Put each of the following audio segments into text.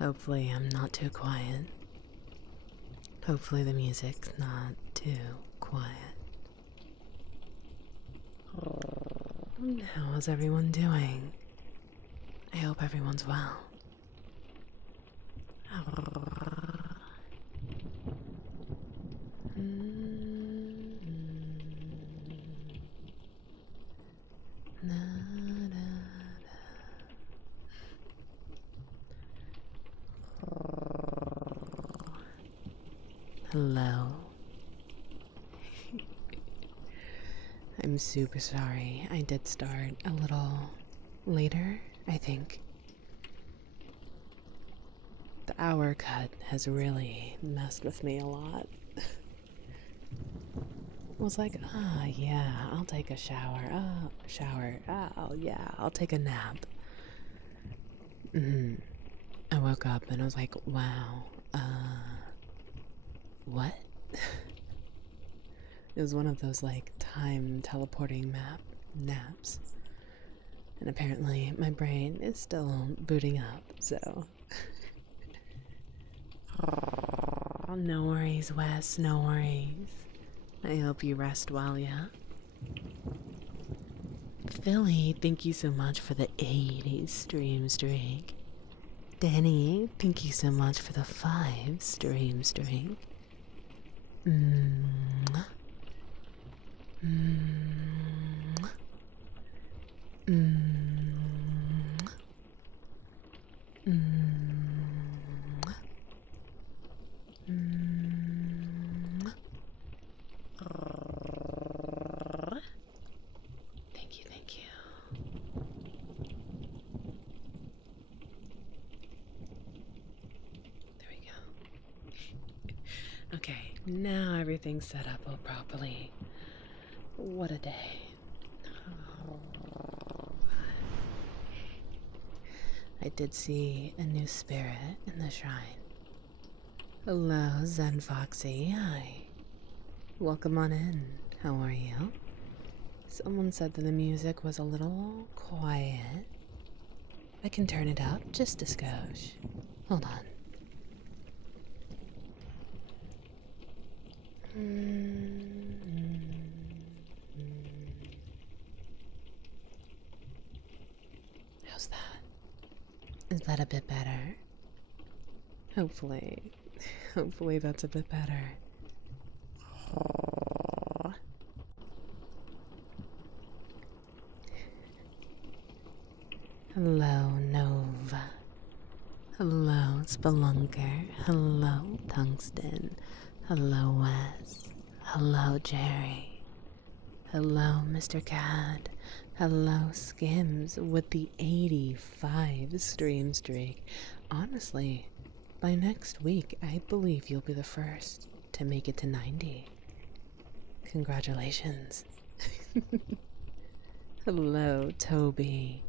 Hopefully, I'm not too quiet. Hopefully, the music's not too quiet. How is everyone doing? I hope everyone's well. Hello. I'm super sorry. I did start a little later, I think. The hour cut has really messed with me a lot. Was like, yeah, I'll take a shower. Shower. Oh, yeah, I'll take a nap. I woke up and I was like, wow, what? It was one of those like time teleporting naps. And apparently my brain is still booting up, so. No worries, Wes, no worries. I hope you rest well, yeah? Philly, thank you so much for the 80 stream streak. Danny, thank you so much for the 5 stream streak. Mwah. Mwah. Mwah. Mwah. Mwah. Thank you, thank you. There we go. Okay, now everything's set up all properly. What a day. I did see a new spirit in the shrine. Hello, Zen Foxy. Hi. Welcome on in. How are you? Someone said that the music was a little quiet. I can turn it up just a skosh. Hold on. How's that? Is that a bit better? Hopefully. Hopefully that's a bit better. Hello, Nova. Hello, Spelunker. Hello, Tungsten. Hello, Wes. Hello, Jerry. Hello, Mr. Cad. Hello, Skims with the 85 stream streak. Honestly, by next week, I believe you'll be the first to make it to 90. Congratulations. Hello, Toby.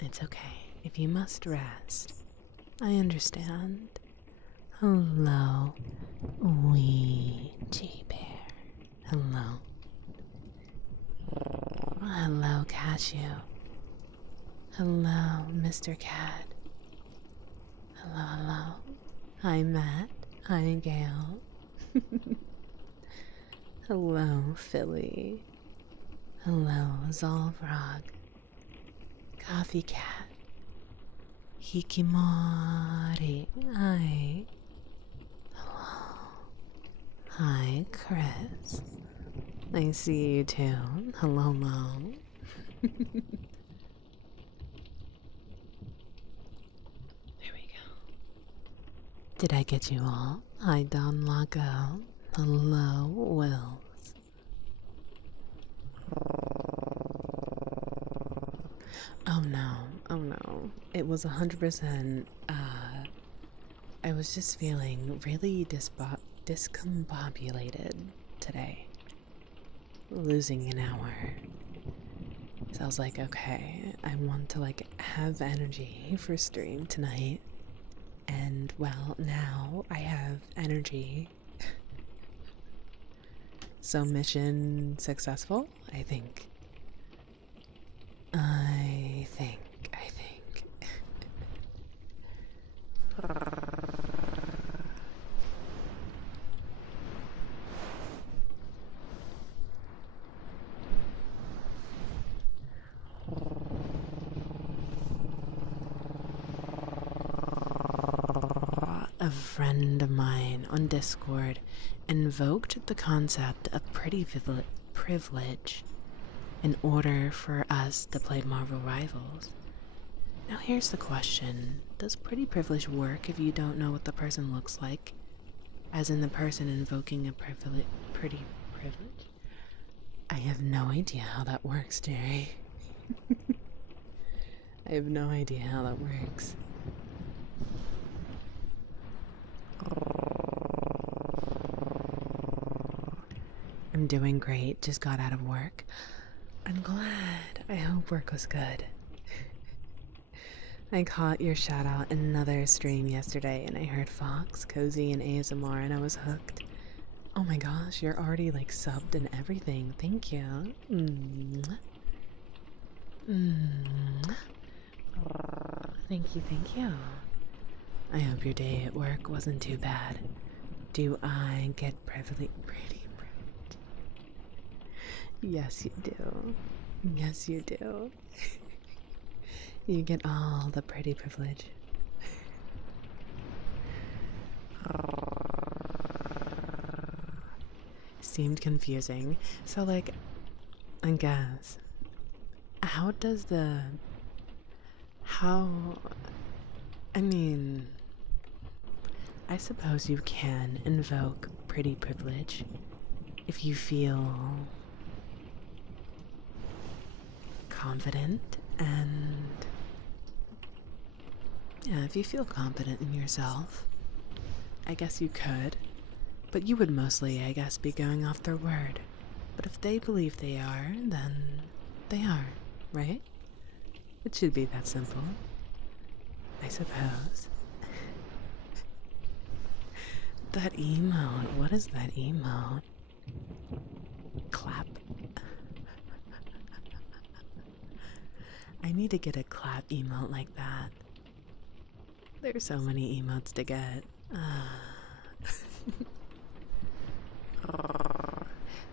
It's okay if you must rest. I understand. Hello, Ouija Bear. Hello. Hello, Cashew. Hello, Mr. Cat. Hello, hello. Hi, Matt. Hi, Gail. Hello, Philly. Hello, Zolvrog. Coffee Cat. Hikimori. Hi. Hello. Hi, Chris. I see you too. Hello, Mom. There we go. Did I get you all? Hi, Don Lago. Hello, Wills. Oh no, oh no. It was 100%, I was just feeling really discombobulated today. Losing an hour. So I was like, okay, I want to like have energy for stream tonight. And well, now I have energy. So mission successful, I think. I think. A friend of mine on Discord invoked the concept of privilege in order for us to play Marvel Rivals. Now here's the question. Does pretty privilege work if you don't know what the person looks like? As in the person invoking a pretty privilege? I have no idea how that works, Jerry. I have no idea how that works. I'm doing great, just got out of work. I'm glad. I hope work was good. I caught your shout out in another stream yesterday and I heard Fox, Cozy, and ASMR and I was hooked. Oh my gosh, you're already like subbed and everything. Thank you. Thank you, thank you. I hope your day at work wasn't too bad. Do I get pretty privilege? Yes, you do. Yes, you do. You get all the pretty privilege. Seemed confusing. So, like, I guess, how does the. How. I mean. I suppose you can invoke pretty privilege if you feel confident and. Yeah, if you feel confident in yourself, I guess you could. But you would mostly, I guess, be going off their word. But if they believe they are, then they are, right? It should be that simple, I suppose. That emote, what is that emote? Clap. I need to get a clap emote like that. There's so many emotes to get.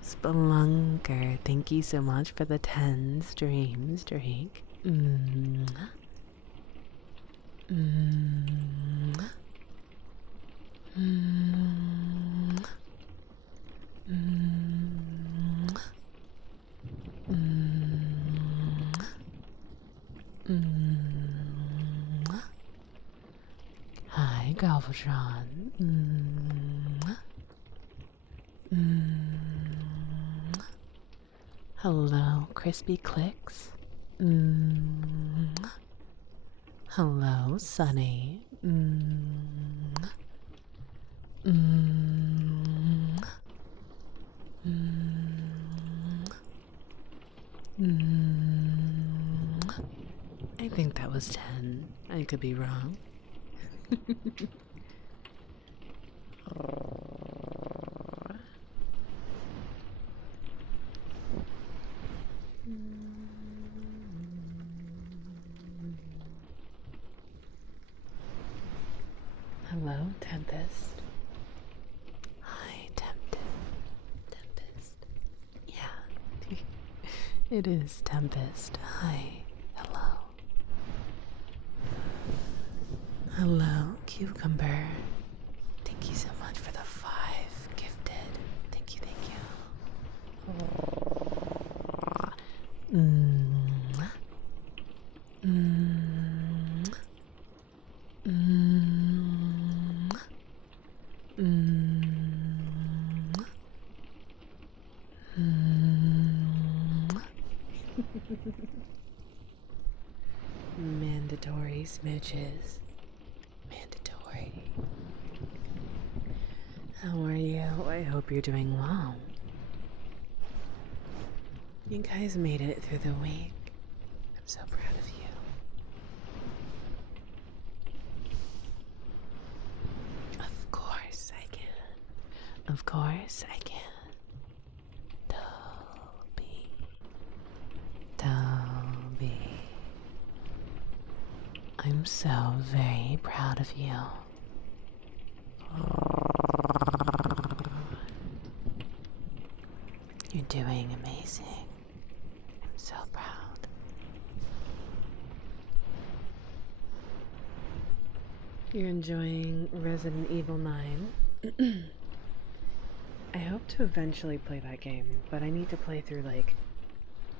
Spelunker, thank you so much for the 10 streams, Drake. Hi, Galvatron. Hello, Crispy Clicks. Hello, Sunny. I think that was 10. I could be wrong. Hello, Tempest. Hi, Tempest. Yeah, it is Tempest. Hi. Hello. Hello, Cucumber. Thank you so much for the 5 gifted. Thank you, thank you. Mandatory smooches. Mandatory. How are you? I hope you're doing well. You guys made it through the week. I'm so proud of you. Of course I can. Of course I can. Toby. I'm so very proud of you. You're doing amazing. I'm so proud. You're enjoying Resident Evil 9. I hope to eventually play that game, but I need to play through like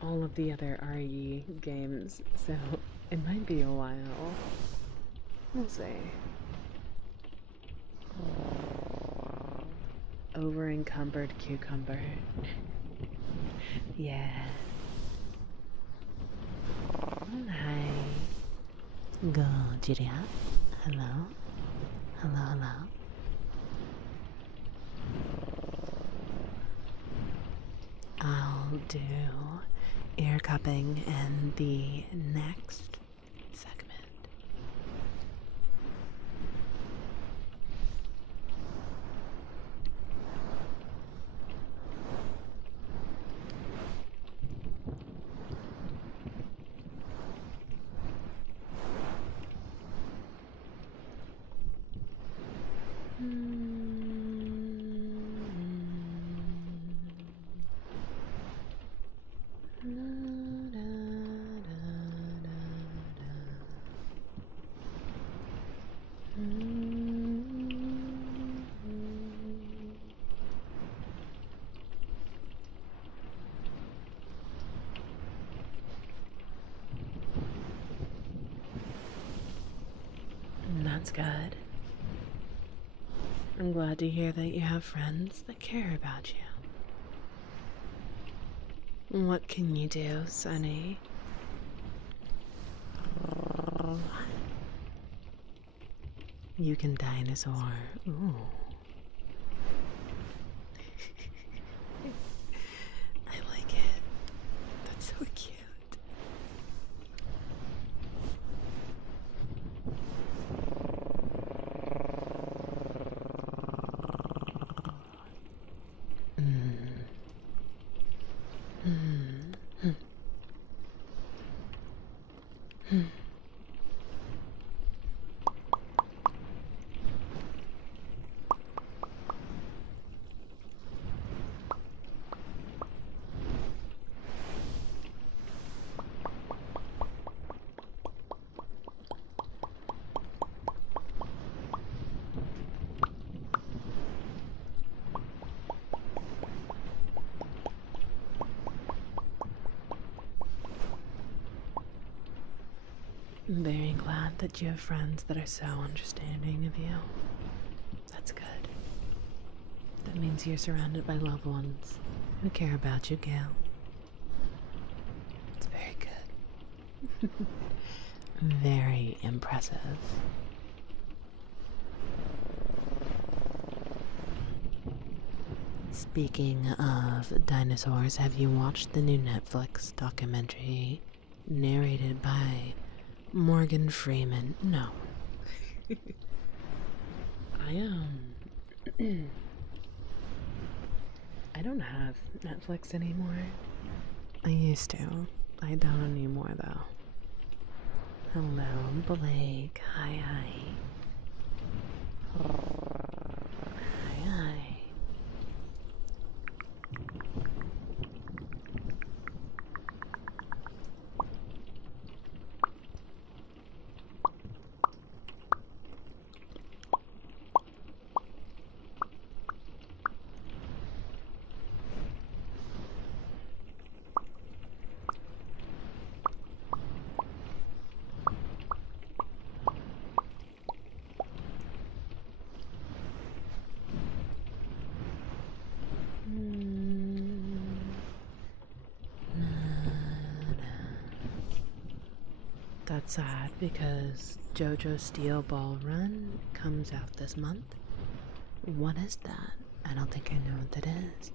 all of the other RE games, so it might be a while. We'll see. Over encumbered cucumber. Yeah. Hi. Go, Jiria. Hello. Hello, hello. I'll do ear cupping in the next segment. That's good. I'm glad to hear that you have friends that care about you. What can you do, Sonny? You can dinosaur. Ooh. I like it. That's so cute. I'm very glad that you have friends that are so understanding of you. That's good. That means you're surrounded by loved ones who care about you, Gail. It's very good. Very impressive. Speaking of dinosaurs, have you watched the new Netflix documentary narrated by Morgan Freeman? No. I don't have Netflix anymore. I used to. I don't anymore though. Hello, Blake. Hi, hi. Hi, hi. That's sad because JoJo's Steel Ball Run comes out this month. What is that? I don't think I know what that is.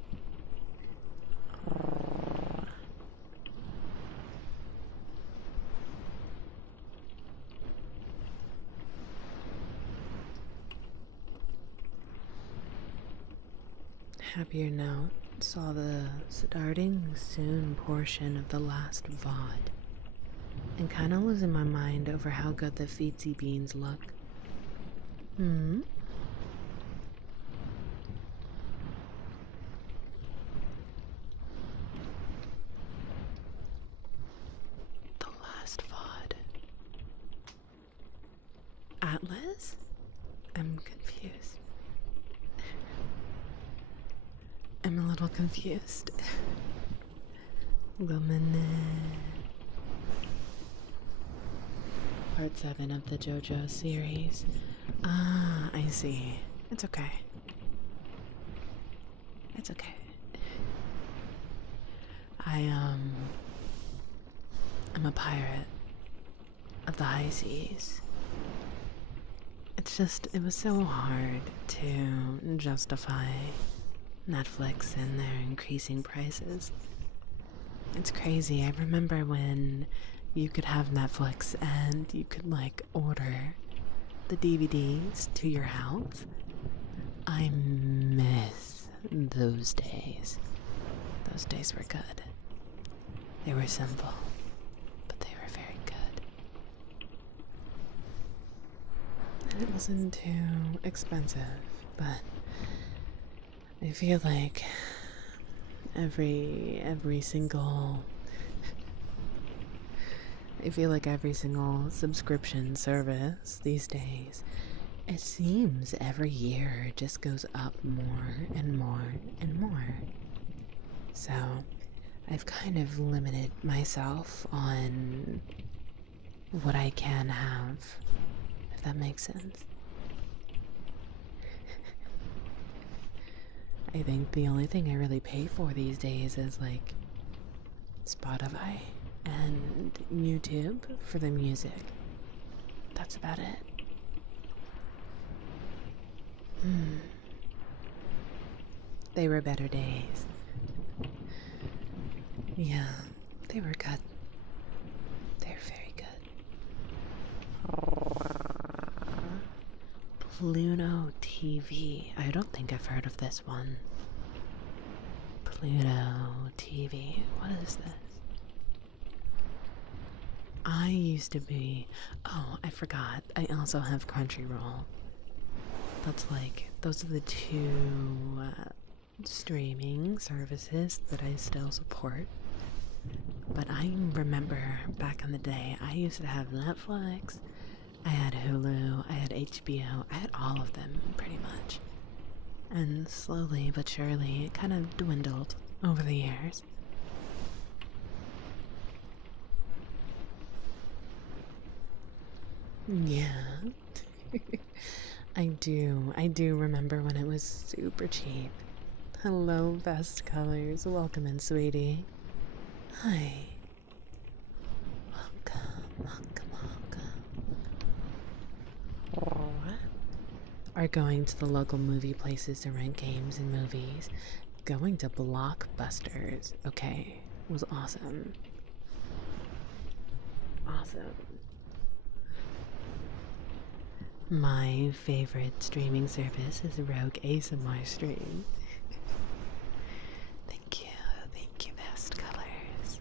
Happier note, saw the starting soon portion of the last VOD, and kind of losing my mind over how good the feetsy beans look. Hmm? The last VOD. Atlas? I'm confused. I'm a little confused. Part 7 of the JoJo series. Ah, I see. It's okay. It's okay. I'm a pirate of the high seas. It's just, it was so hard to justify Netflix and their increasing prices. It's crazy. I remember when you could have Netflix and you could like order the DVDs to your house. I miss those days. Those days were good. They were simple, but they were very good. And it wasn't too expensive, but I feel like every single subscription service these days, it seems every year just goes up more and more and more. So I've kind of limited myself on what I can have, if that makes sense. I think the only thing I really pay for these days is like Spotify and YouTube for the music. That's about it. They were better days. Yeah, they were good. They're very good. Pluto TV. I don't think I've heard of this one. Pluto TV. What is this? I used to be. Oh, I forgot. I also have Crunchyroll. That's like, those are the two streaming services that I still support. But I remember back in the day, I used to have Netflix, I had Hulu, I had HBO, I had all of them pretty much. And slowly but surely, it kind of dwindled over the years. Yeah. I do remember when it was super cheap. Hello, Best Colors. Welcome in, sweetie. Hi. Welcome. Are going to the local movie places to rent games and movies. Going to Blockbusters. Okay. Was awesome. Awesome. My favorite streaming service is Rogue ASMR Stream. Thank you, Best Colors.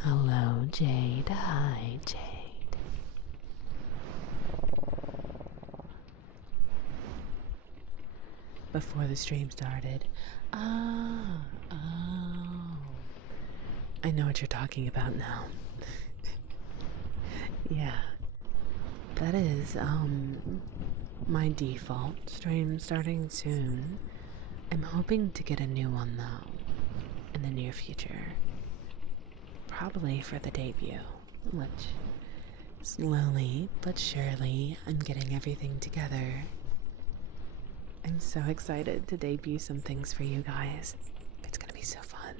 Hello, Jade. Hi, Jade. Before the stream started. Oh. I know what you're talking about now. Yeah. That is, my default stream starting soon. I'm hoping to get a new one, though, in the near future. Probably for the debut, which, slowly but surely, I'm getting everything together. I'm so excited to debut some things for you guys. It's gonna be so fun.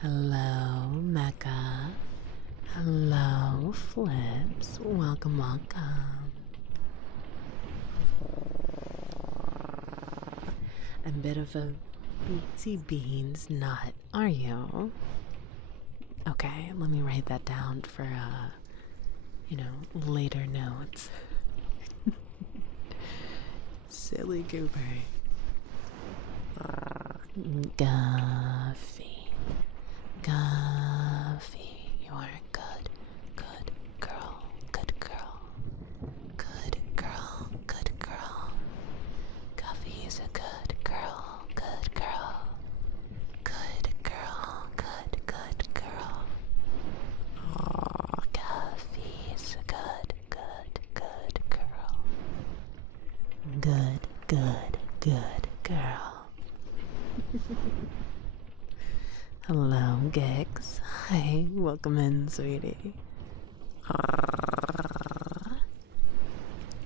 Hello, Mecca. Hello, Flips. Welcome. a bit of a beatsy beans nut, are you? Okay, let me write that down for, later notes. Silly goober. Guffy. Guffy, you are a good, good girl. Good girl. Good girl. Good girl. Guffy is a good girl. Good girl. Good girl. Good girl. Oh, Guffy is a good girl. Good girl. Hello, Gex. Hi, welcome in, sweetie.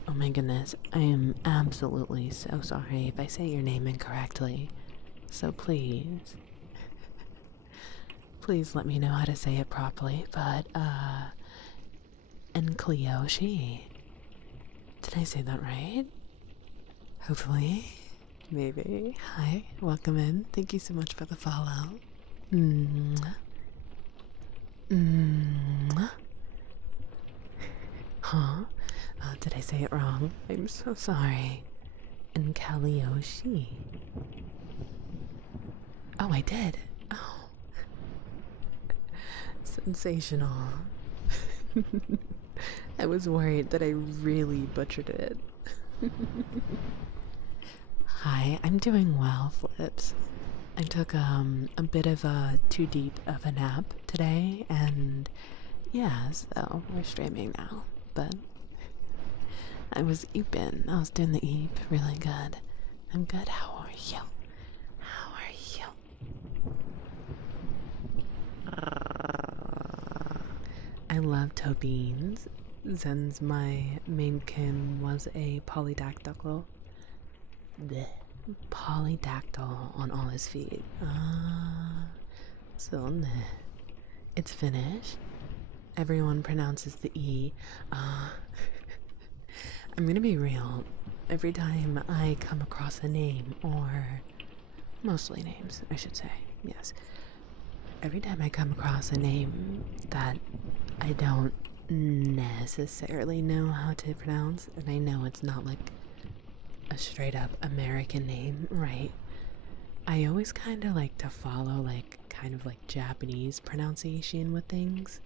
Oh my goodness, I am absolutely so sorry if I say your name incorrectly. So please, please let me know how to say it properly. But, Encleoshi. Did I say that right? Hopefully. Maybe. Hi, welcome in. Thank you so much for the follow. Mwah. Mwah. Huh? Did I say it wrong? I'm so sorry. And Kalioshi. Oh, I did. Oh. Sensational. I was worried that I really butchered it. Hi, I'm doing well, Flips. I took a bit of a too deep of a nap today, and yeah, so we're streaming now. But I was eeping. I was doing the eep really good. I'm good. How are you? How are you? I love toe beans. Zen's my main Kim was a polydactyl. Blech. Polydactyl on all his feet. So it's Finnish. Everyone pronounces the E. I'm gonna be real. Every time I come across a name, or mostly names, I should say, yes. Every time I come across a name that I don't necessarily know how to pronounce, and I know it's not like a straight up American name, right? I always kind of like to follow kind of like Japanese pronunciation with things,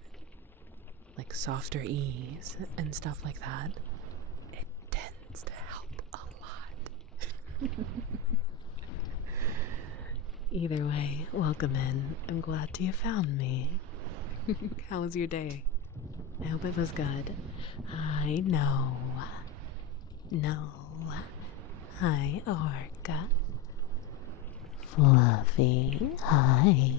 like softer E's and stuff like that. It tends to help a lot. Either way, welcome in. I'm glad you found me. How was your day? I hope it was good. I know. No. Hi, Orca. Fluffy, hi.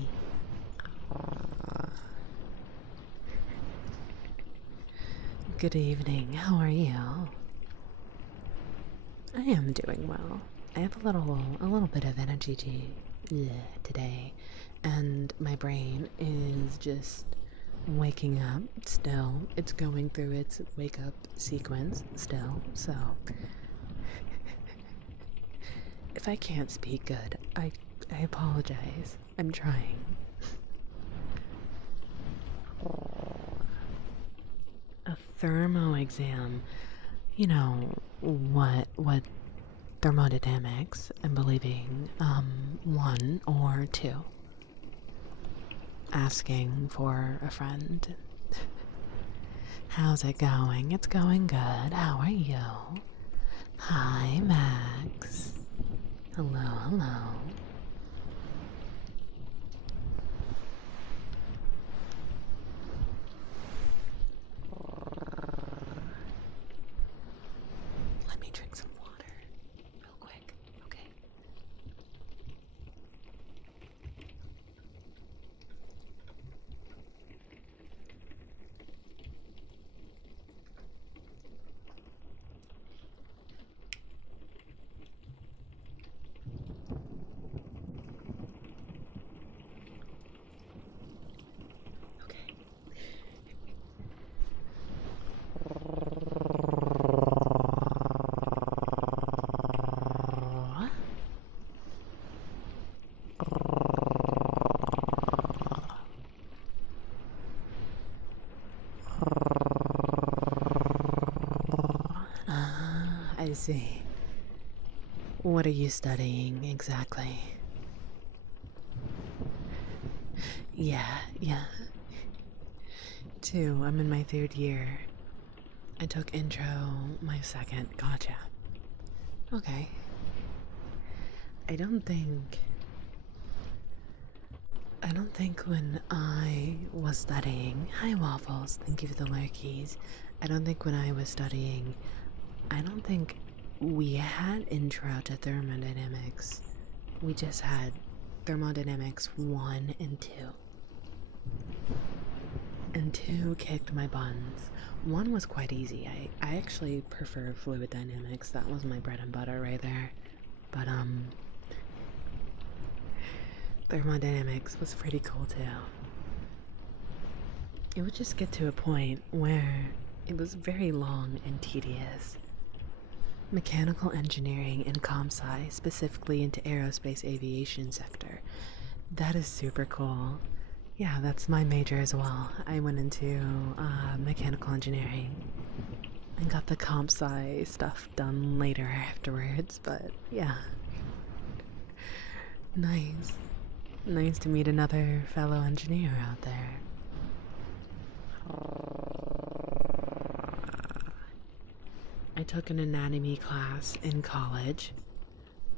Good evening, how are you? I am doing well. I have a little bit of energy today, and my brain is just waking up still. It's going through its wake up sequence still, so if I can't speak good, I apologize. I'm trying. A thermo exam. You know what thermodynamics, I'm believing, 1 or 2. Asking for a friend. How's it going? It's going good. How are you? Hi, Max. Hello, hello. Let me drink some water real quick, okay? see. What are you studying exactly? Yeah. Two, I'm in my 3rd year. I took intro my 2nd. Gotcha. Okay. I don't think when I was studying, hi Waffles, thank you for the lurkies. I don't think when I was studying, I don't think we had intro to thermodynamics. We just had thermodynamics 1 and 2. And 2 kicked my buns. 1 was quite easy. I actually prefer fluid dynamics. That was my bread and butter right there. But thermodynamics was pretty cool too. It would just get to a point where it was very long and tedious. Mechanical engineering and comp-sci, specifically into aerospace aviation sector. That is super cool. Yeah, that's my major as well. I went into mechanical engineering and got the comp-sci stuff done later afterwards, but yeah. Nice. Nice to meet another fellow engineer out there. I took an anatomy class in college.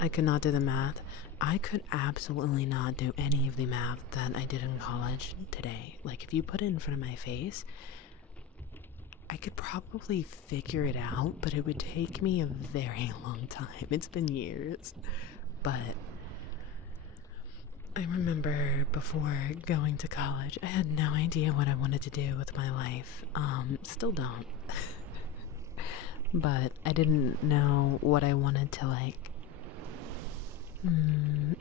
I could not do the math. I could absolutely not do any of the math that I did in college today. Like, if you put it in front of my face, I could probably figure it out, but it would take me a very long time. It's been years. But I remember before going to college, I had no idea what I wanted to do with my life. Still don't. But I didn't know what I wanted to, like,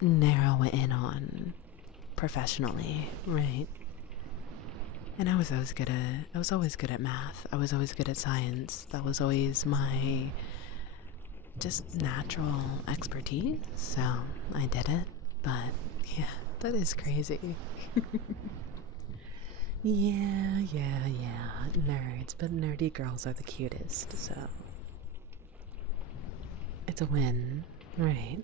narrow it in on professionally, right? And I was always good at math. I was always good at science. That was always my just natural expertise. So I did it. But yeah, that is crazy. Yeah. Nerds, but nerdy girls are the cutest, so it's a win, right?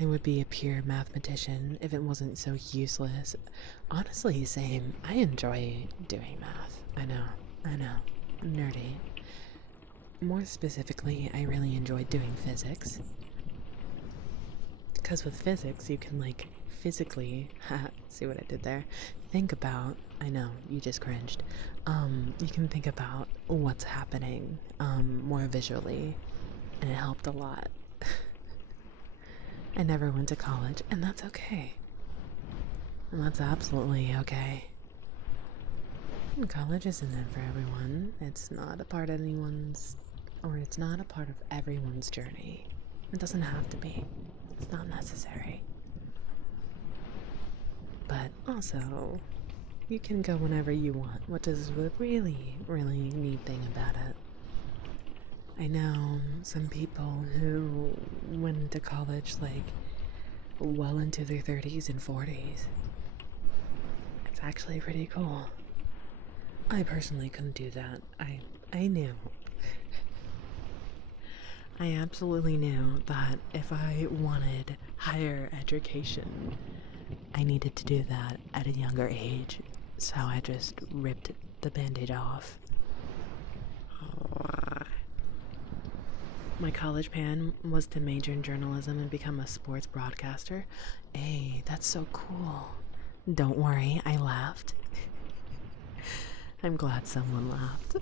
I would be a pure mathematician if it wasn't so useless. Honestly, same. I enjoy doing math. I know. Nerdy. More specifically, I really enjoy doing physics. Because with physics, you can, like, physically, see what I did there? Think about, I know, you just cringed. You can think about what's happening, more visually, and it helped a lot. I never went to college, and that's okay. And that's absolutely okay. And college isn't meant for everyone. It's not a part of anyone's, or it's not a part of everyone's journey. It doesn't have to be. It's not necessary. But also, you can go whenever you want, which is the really, really neat thing about it. I know some people who went to college, like, well into their 30s and 40s. It's actually pretty cool. I personally couldn't do that. I knew. I absolutely knew that if I wanted higher education, I needed to do that at a younger age. So I just ripped the band-aid off. My college plan was to major in journalism and become a sports broadcaster. Hey, that's so cool. Don't worry, I laughed. I'm glad someone laughed.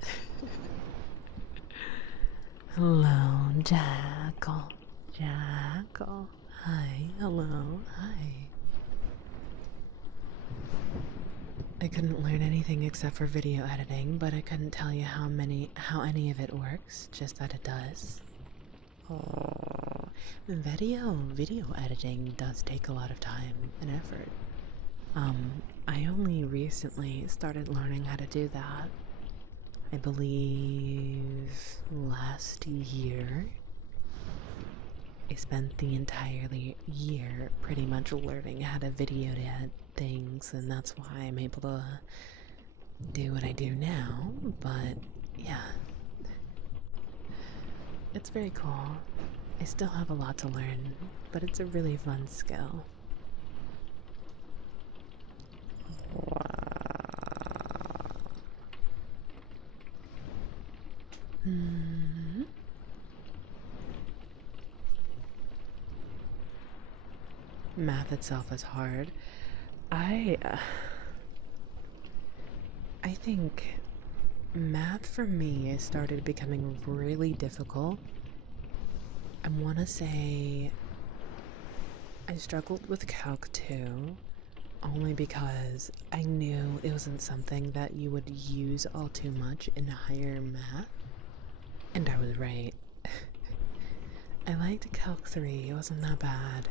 Hello, Jackal. Jackal. Hi, hello, hi. I couldn't learn anything except for video editing, but I couldn't tell you how any of it works, just that it does. Oh, video editing does take a lot of time and effort. I only recently started learning how to do that. I believe last year. I spent the entire year pretty much learning how to video edit things, and that's why I'm able to do what I do now, but yeah, it's very cool. I still have a lot to learn, but it's a really fun skill. Hmm. Math itself is hard. I I think math for me started becoming really difficult. I want to say I struggled with Calc 2 only because I knew it wasn't something that you would use all too much in higher math. And I was right. I liked Calc 3, it wasn't that bad.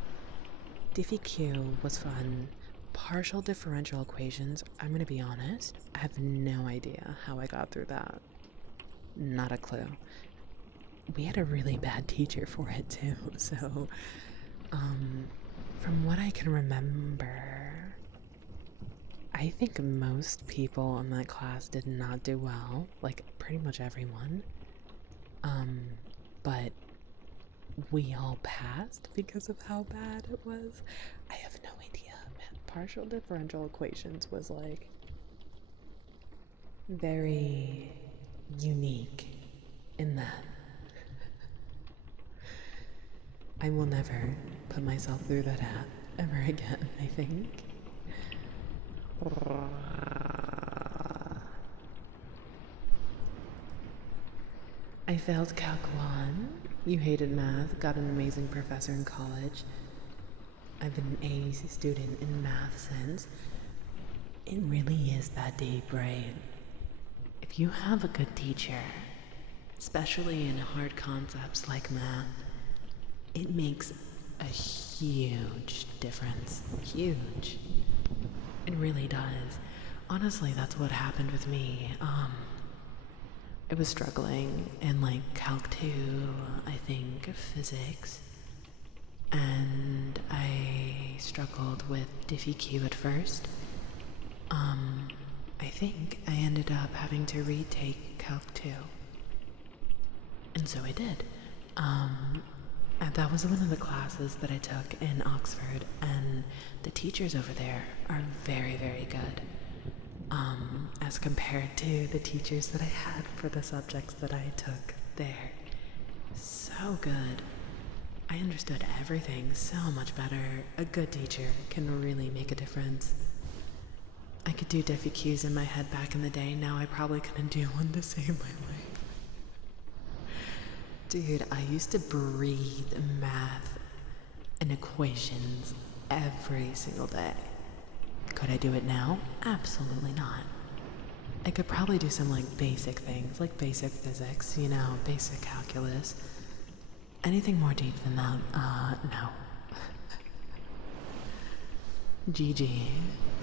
Diffie Q was fun. Partial differential equations, I'm gonna be honest, I have no idea how I got through that. Not a clue. We had a really bad teacher for it too, so from what I can remember, I think most people in that class did not do well, like pretty much everyone. But we all passed because of how bad it was. I have no idea, man. Partial differential equations was like very unique in that I will never put myself through that ever again, I think. I failed Calc 1. You hated math, got an amazing professor in college. I've been an A student in math since. It really is that deep, right? If you have a good teacher, especially in hard concepts like math, it makes a huge difference. Huge. It really does. Honestly, that's what happened with me. I was struggling in like Calc 2, I think, physics. And I struggled with Diffie Q at first. I think I ended up having to retake Calc 2. And so I did. And that was one of the classes that I took in Oxford, and the teachers over there are very, very good. As compared to the teachers that I had for the subjects that I took there. So good. I understood everything so much better. A good teacher can really make a difference. I could do Diffie Qs in my head back in the day. Now I probably couldn't do one to save my life. Dude, I used to breathe math and equations every single day. Could I do it now? Absolutely not. I could probably do some like basic things, like basic physics, you know, basic calculus. Anything more deep than that, no. GG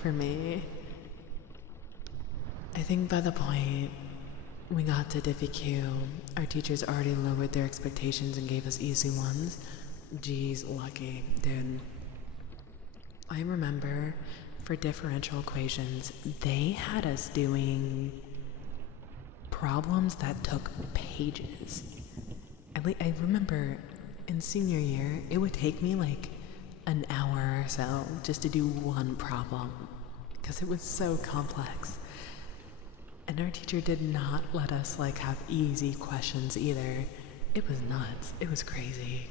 for me. I think by the point we got to Diffie Q, our teachers already lowered their expectations and gave us easy ones. Geez, lucky, dude. I remember for differential equations, they had us doing problems that took pages. I remember in senior year, it would take me like an hour or so just to do one problem because it was so complex. And our teacher did not let us like have easy questions either. It was nuts. It was crazy.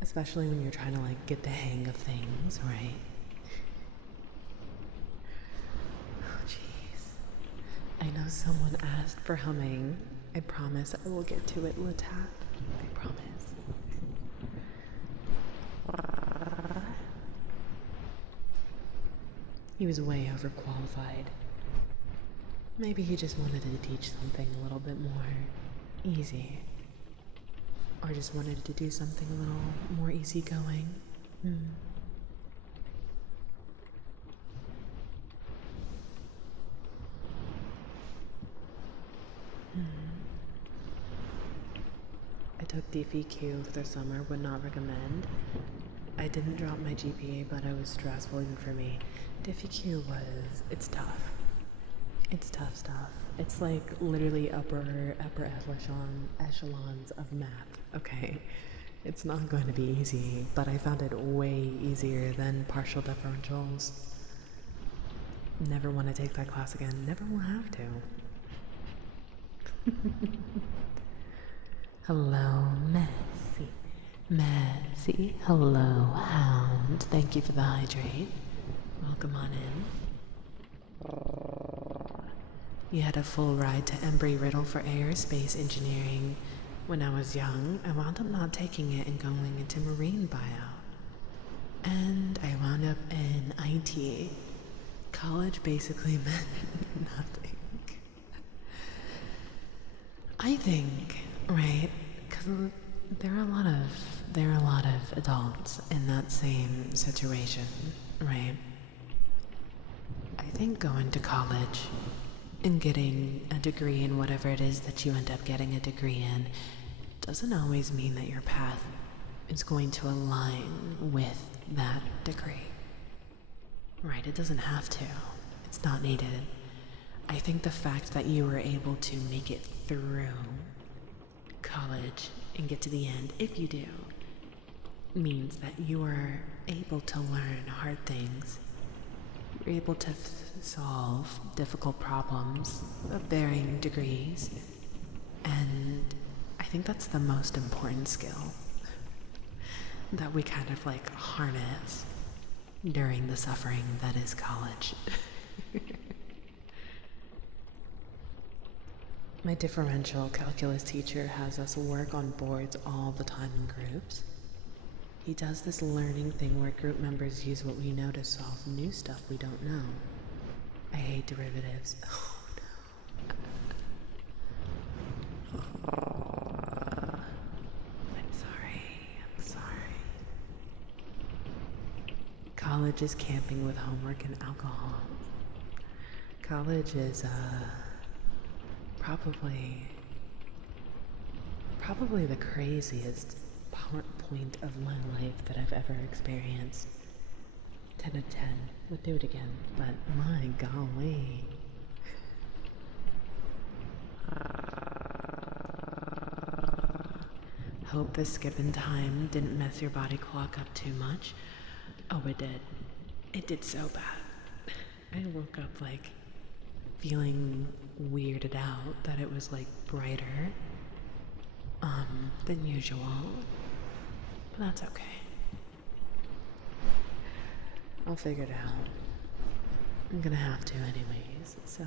Especially when you're trying to like get the hang of things, right? Oh jeez. I know someone asked for humming. I promise I will get to it, Latat. I promise. He was way overqualified. Maybe he just wanted to teach something a little bit more easy. Or just wanted to do something a little more easygoing. I took DFEQ for the summer, would not recommend. I didn't drop my GPA, but it was stressful even for me. DFEQ it's tough. It's tough stuff. It's like literally upper echelons of math. Okay. It's not going to be easy, but I found it way easier than partial differentials. Never want to take that class again. Never will have to. Hello, Messy. Messy. Hello, Hound. Thank you for the hydrate. Welcome on in. You had a full ride to Embry-Riddle for aerospace engineering. When I was young, I wound up not taking it and going into marine bio. And I wound up in IT. College basically meant nothing. I think, right? Because there are a lot of adults in that same situation, right? I think going to college and getting a degree in whatever it is that you end up getting a degree in doesn't always mean that your path is going to align with that degree. Right, it doesn't have to. It's not needed. I think the fact that you were able to make it through college and get to the end, if you do, means that you are able to learn hard things. You're able to solve difficult problems of varying degrees. And I think that's the most important skill that we kind of like harness during the suffering that is college. My differential calculus teacher has us work on boards all the time in groups. He does this learning thing where group members use what we know to solve new stuff we don't know. I hate derivatives. Oh no. I'm sorry. College is camping with homework and alcohol. College is probably the craziest point of my life that I've ever experienced. 10 of 10. Would do it again, but my golly. Hope this skipping time didn't mess your body clock up too much. Oh, it did. It did so bad. I woke up like feeling weirded out that it was like brighter than usual. But that's okay. I'll figure it out. I'm gonna have to anyways, so.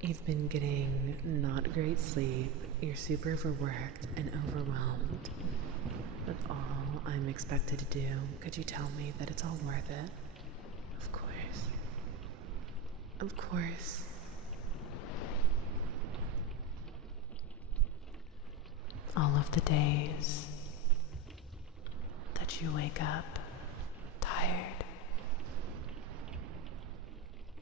You've been getting not great sleep, you're super overworked and overwhelmed with all I'm expected to do. Could you tell me that it's all worth it? Of course. Of course. All of the days that you wake up tired.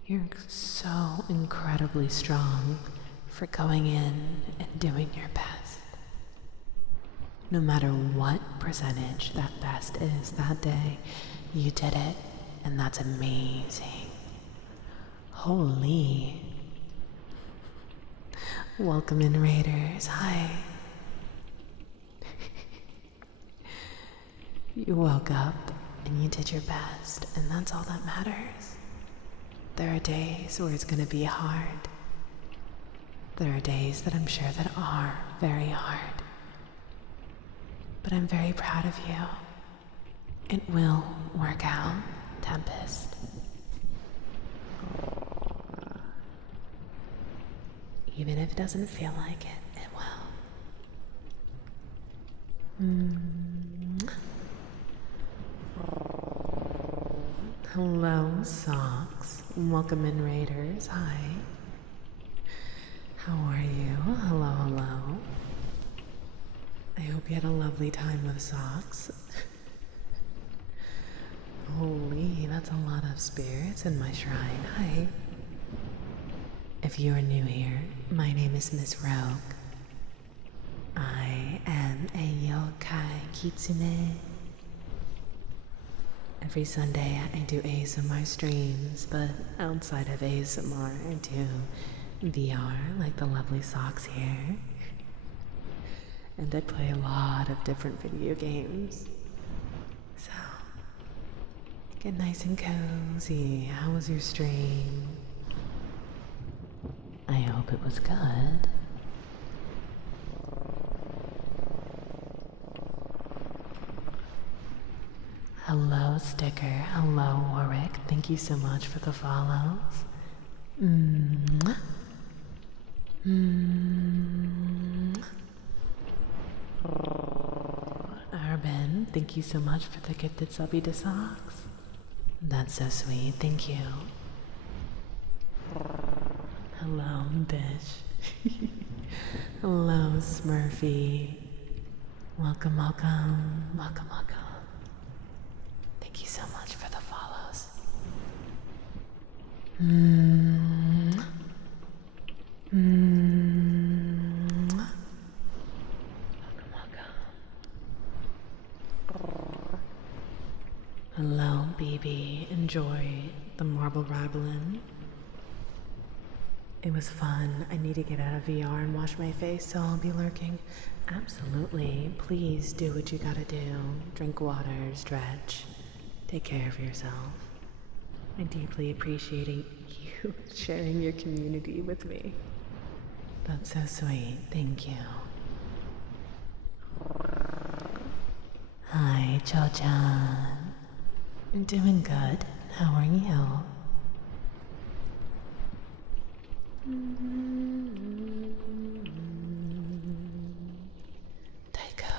You're so incredibly strong for going in and doing your best. No matter what percentage that best is that day, you did it, and that's amazing. Holy. Welcome in, Raiders. Hi. You woke up and you did your best, and that's all that matters. There are days where it's gonna be hard. There are days that I'm sure that are very hard. But I'm very proud of you. It will work out, Tempest. Even if it doesn't feel like it, it will. Hello, Socks. Welcome in, Raiders. Hi. How are you? Hello, hello. I hope you had a lovely time with Socks. Holy, that's a lot of spirits in my shrine. Hi. If you are new here, my name is Miss Rogue. I am a yokai kitsune. Every Sunday I do ASMR streams, but outside of ASMR I do VR like the lovely socks here. And I play a lot of different video games. So, get nice and cozy. How was your stream? I hope it was good. Hello, Sticker. Hello, Warwick. Thank you so much for the follows. Mwah. Urban, thank you so much for the gifted subby to socks. That's so sweet. Thank you. Hello, bitch. Hello, Smurfy. Welcome, welcome. Welcome, welcome. Thank you so much for the follows. Welcome, welcome. Hello, BB. Enjoy the marble rabbling. It was fun. I need to get out of VR and wash my face, so I'll be lurking. Absolutely. Please do what you gotta do. Drink water, stretch. Take care of yourself. I deeply appreciate you sharing your community with me. That's so sweet. Thank you. Hi, Cho-chan. I'm doing good. How are you? Taiko.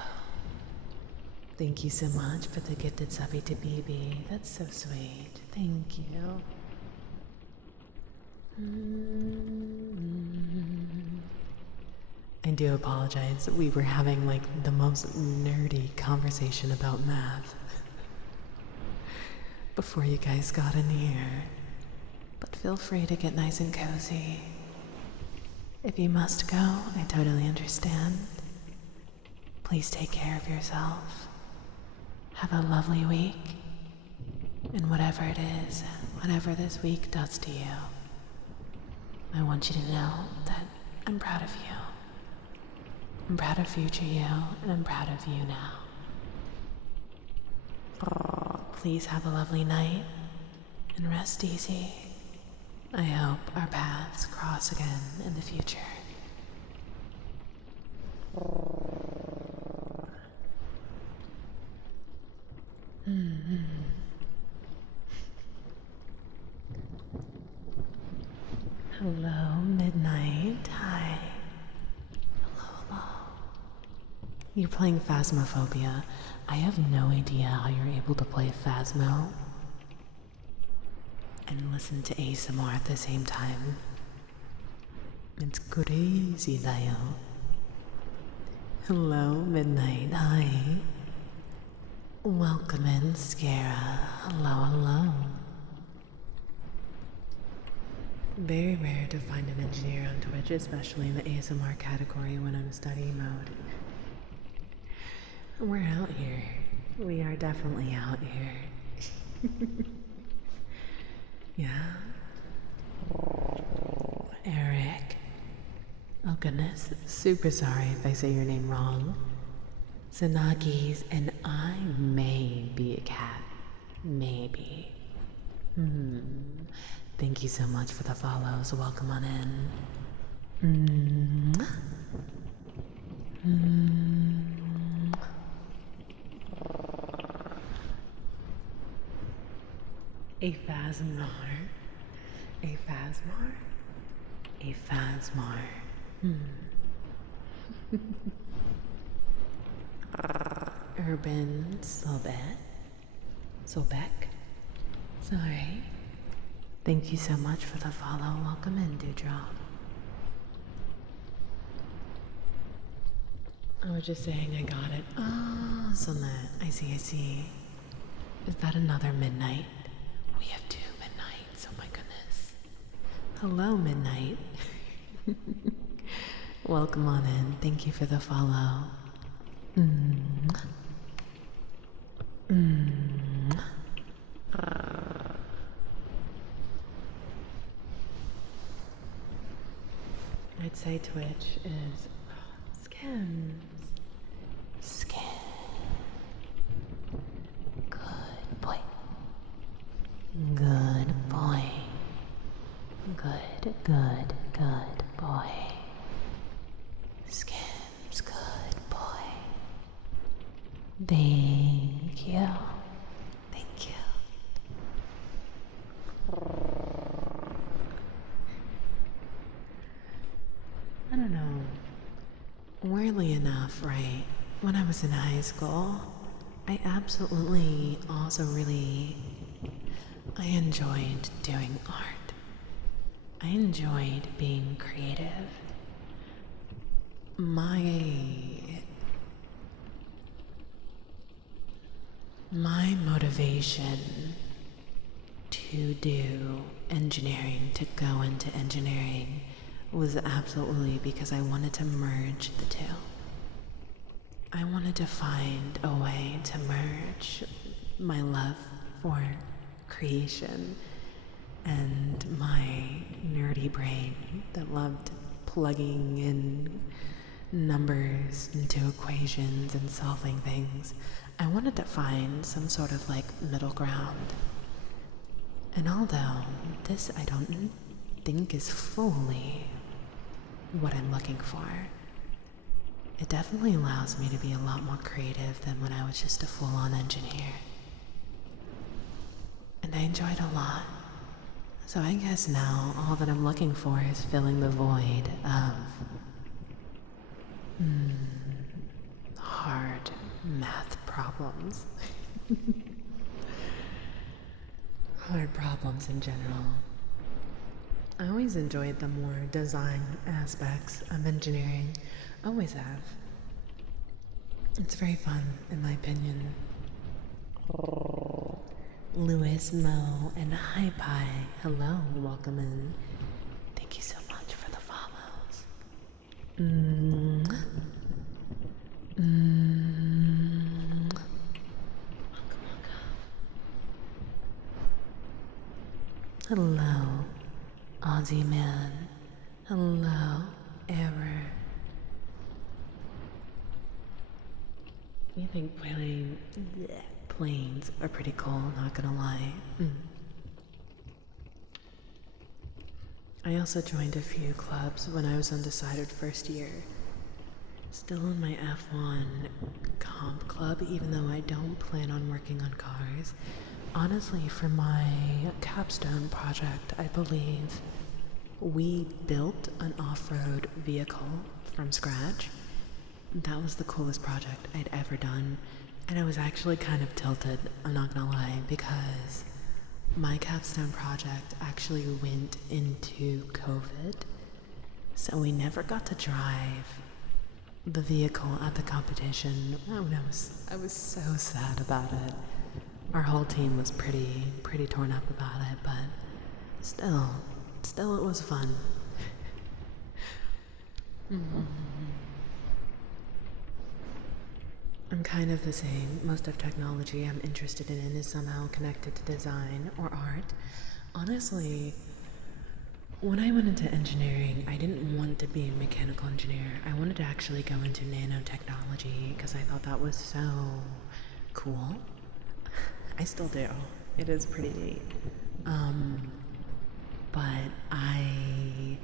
Thank you so much for the gifted subby to BB. That's so sweet. Thank you. I do apologize. We were having like the most nerdy conversation about math before you guys got in here. But feel free to get nice and cozy. If you must go, I totally understand. Please take care of yourself. Have a lovely week. And whatever it is, whatever this week does to you, I want you to know that I'm proud of you. I'm proud of future you, and I'm proud of you now. Please have a lovely night, and rest easy. I hope our paths cross again in the future. Hello, Midnight. Hi. Hello, hello. You're playing Phasmophobia. I have no idea how you're able to play Phasmo and listen to ASMR at the same time. It's crazy, Lyle. Hello, Midnight. Hi. Welcome in, Scara. Hello, hello. Very rare to find an engineer on Twitch, especially in the ASMR category when I'm study mode. We're out here. We are definitely out here. Yeah. Eric. Oh goodness, super sorry if I say your name wrong. Zanagis, and I may be a cat. Maybe. Thank you so much for the follows. Welcome on in. A Phasmar. A Phasmar? A Phasmar. Urban Sobek. Sobek? Sorry. Thank you so much for the follow. Welcome in, Dewdrop. I was just saying I got it. Oh, Sonnet. I see, I see. Is that another midnight? We have 2 midnights. Oh my goodness. Hello, Midnight. Welcome on in. Thank you for the follow. say Twitch is Skims. Skin. Good boy. Good boy. Good, good, good boy. Skims, good boy. Thank you. Thank you. I don't know. Weirdly enough, right, when I was in high school, I absolutely also I enjoyed doing art. I enjoyed being creative. My motivation to do engineering, to go into engineering, was absolutely because I wanted to merge the two. I wanted to find a way to merge my love for creation and my nerdy brain that loved plugging in numbers into equations and solving things. I wanted to find some sort of like middle ground. And although this I don't think is fully what I'm looking for, it definitely allows me to be a lot more creative than when I was just a full-on engineer. And I enjoyed a lot. So I guess now all that I'm looking for is filling the void of hard math problems. Hard problems in general. I always enjoyed the more design aspects of engineering. Always have. It's very fun, in my opinion. Louis, Mo, and Hi Pie. Hello, welcome in. Thank you so much for the follows. Hello, Aussie man. Hello, Error. You think planes are pretty cool, not gonna lie. I also joined a few clubs when I was undecided first year. Still in my F1 comp club, even though I don't plan on working on cars. Honestly, for my capstone project, I believe we built an off-road vehicle from scratch. That was the coolest project I'd ever done, and I was actually kind of tilted, I'm not gonna lie, because my capstone project actually went into COVID, so we never got to drive the vehicle at the competition. Oh, I was so sad about it. Our whole team was pretty torn up about it, but still it was fun. I'm kind of the same. Most of technology I'm interested in is somehow connected to design or art. Honestly, when I went into engineering, I didn't want to be a mechanical engineer. I wanted to actually go into nanotechnology because I thought that was so cool. I still do. It is pretty neat. But I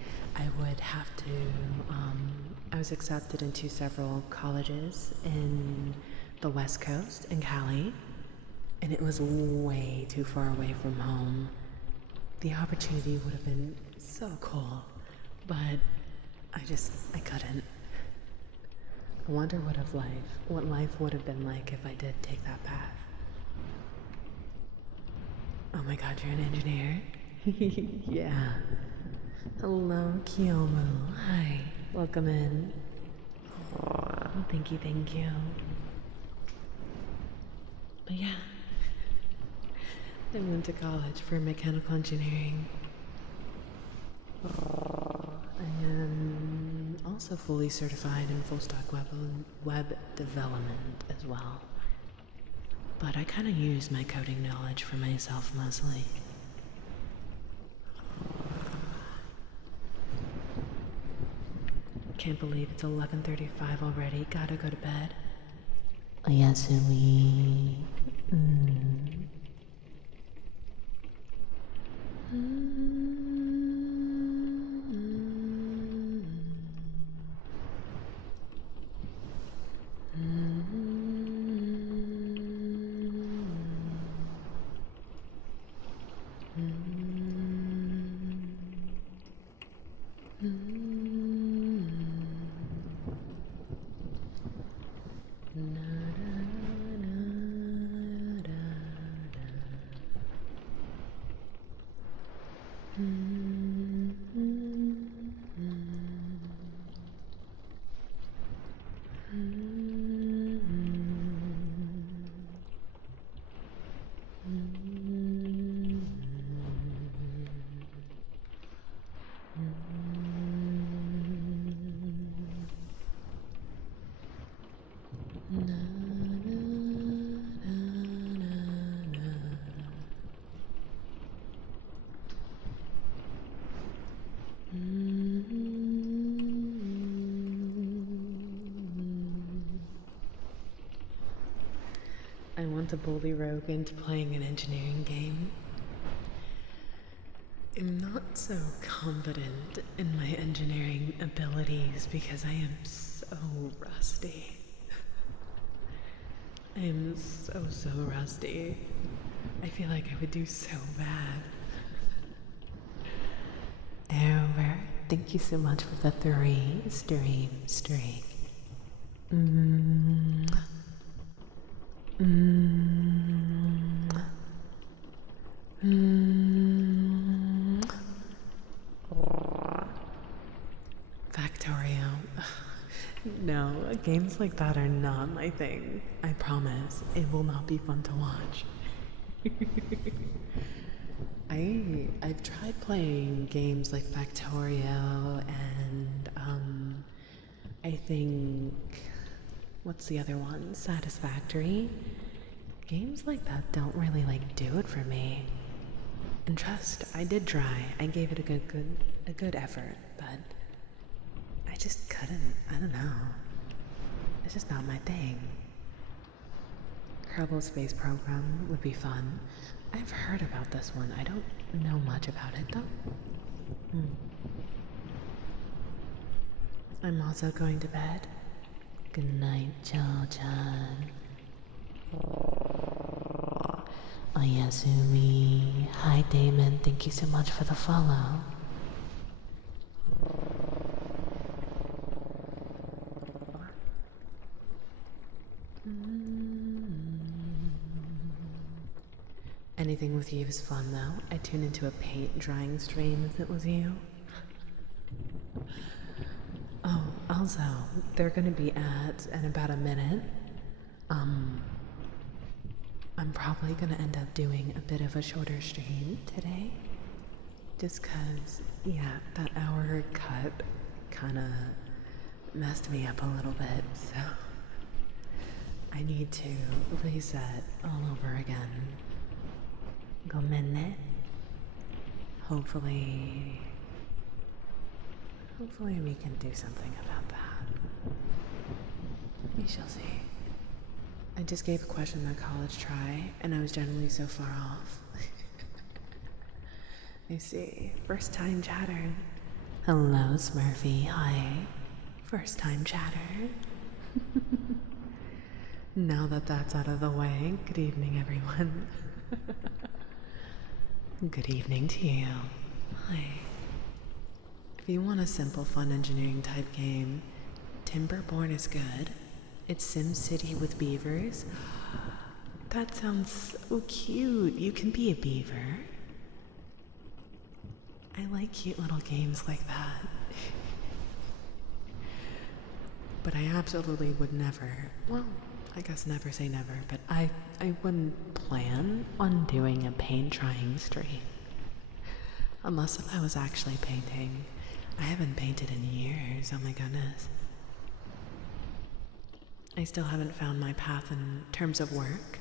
would have to, I was accepted into several colleges in the West Coast, in Cali, and it was way too far away from home. The opportunity would have been so cool, but I couldn't. I wonder what life would have been like if I did take that path. Oh my god, you're an engineer? Yeah. Hello, Kiyomu. Hi. Welcome in. Thank you. But yeah. I went to college for mechanical engineering. I am also fully certified in full stack web development as well. But I kind of use my coding knowledge for myself mostly. Can't believe it's 11:35 already. Gotta go to bed. Oyasumi. I want to bully Rogue into playing an engineering game. I'm not so confident in my engineering abilities because I am so rusty. I am so rusty. I feel like I would do so bad. Ever, thank you so much for the 3 stream streak. Factorio. No, games like that are not my thing. I promise. It will not be fun to watch. I've tried playing games like Factorio and I think what's the other one? Satisfactory. Games like that don't really do it for me. And trust, I did try. I gave it a good effort, but I just couldn't. I don't know. It's just not my thing. Kerbal Space Program would be fun. I've heard about this one. I don't know much about it though. I'm also going to bed. Good night, Cho-chan. Oyasumi. Hi, Damon. Thank you so much for the follow. Anything with you is fun though. I tune into a paint drying stream if it was you. Oh, also, they're gonna be ads in about a minute. I'm probably gonna end up doing a bit of a shorter stream today. Just cause, yeah, that hour cut kinda messed me up a little bit, so I need to reset all over again. Gomenne. Hopefully we can do something about that. We shall see. I just gave a question my college try, and I was generally so far off. I see. First time chatter. Hello, Smurfy. Hi. First time chatter. Now that that's out of the way, good evening, everyone. Good evening to you. Hi. If you want a simple, fun engineering type game, Timberborn is good. It's SimCity with beavers. That sounds so cute. You can be a beaver. I like cute little games like that. But I absolutely would never, well, I guess never say never, but I wouldn't plan on doing a paint drying stream. Unless if I was actually painting. I haven't painted in years, oh my goodness. I still haven't found my path in terms of work.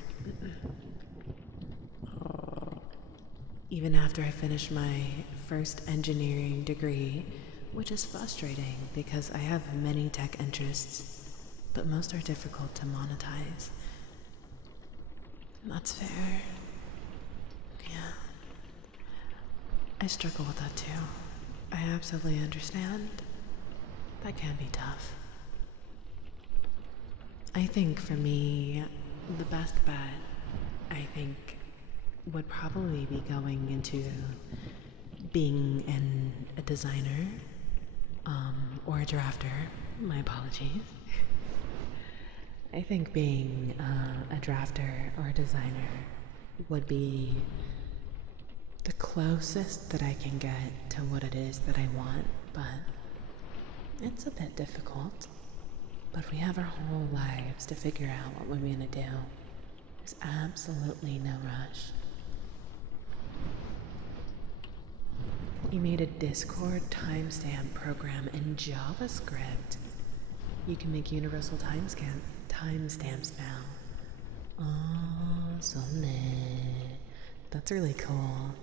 Even after I finished my first engineering degree, which is frustrating because I have many tech interests, but most are difficult to monetize. That's fair. Yeah. I struggle with that too. I absolutely understand. That can be tough. I think for me, the best bet, I think, would probably be going into being a designer, or a drafter. My apologies. I think being a drafter or a designer would be the closest that I can get to what it is that I want, but it's a bit difficult. But we have our whole lives to figure out what we're gonna do. There's absolutely no rush. You made a Discord timestamp program in JavaScript. You can make universal timestamps now. Oh, so neat. That's really cool.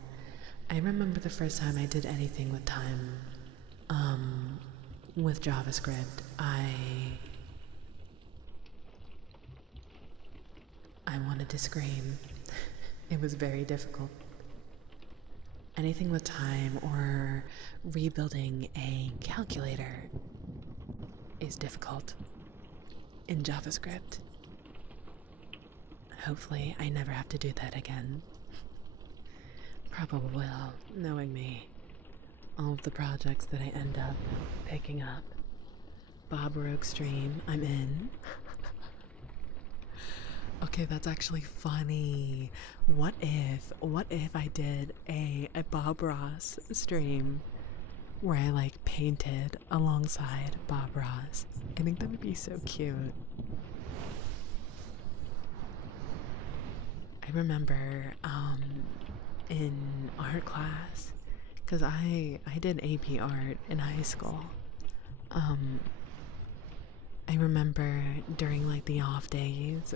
I remember the first time I did anything with with JavaScript, I wanted to scream. It was very difficult. Anything with time or rebuilding a calculator is difficult in JavaScript. Hopefully, I never have to do that again. Probably will, knowing me. All of the projects that I end up picking up. Bob Rogue stream, I'm in. Okay, that's actually funny. What if I did a Bob Ross stream where I like painted alongside Bob Ross? I think that would be so cute. I remember in art class, because I did AP art in high school. I remember during like the off days,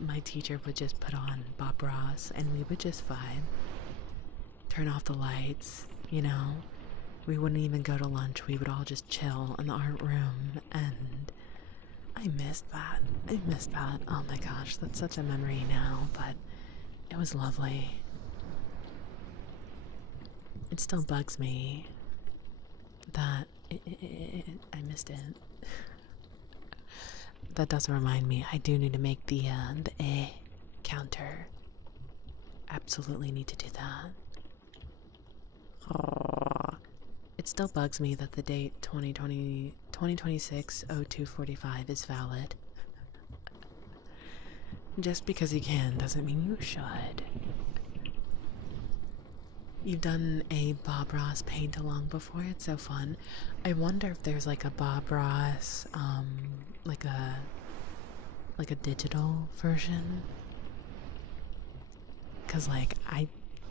my teacher would just put on Bob Ross and we would just vibe. Turn off the lights, you know? We wouldn't even go to lunch. We would all just chill in the art room, and I missed that. I missed that. Oh my gosh, that's such a memory now, but it was lovely. It still bugs me that I missed it. That does remind me, I do need to make the counter. Absolutely need to do that. Oh. It still bugs me that the date 2026-0245 is valid. Just because you can doesn't mean you should. You've done a Bob Ross paint along before. It's so fun. I wonder if there's like a Bob Ross, like a digital version. Cause like I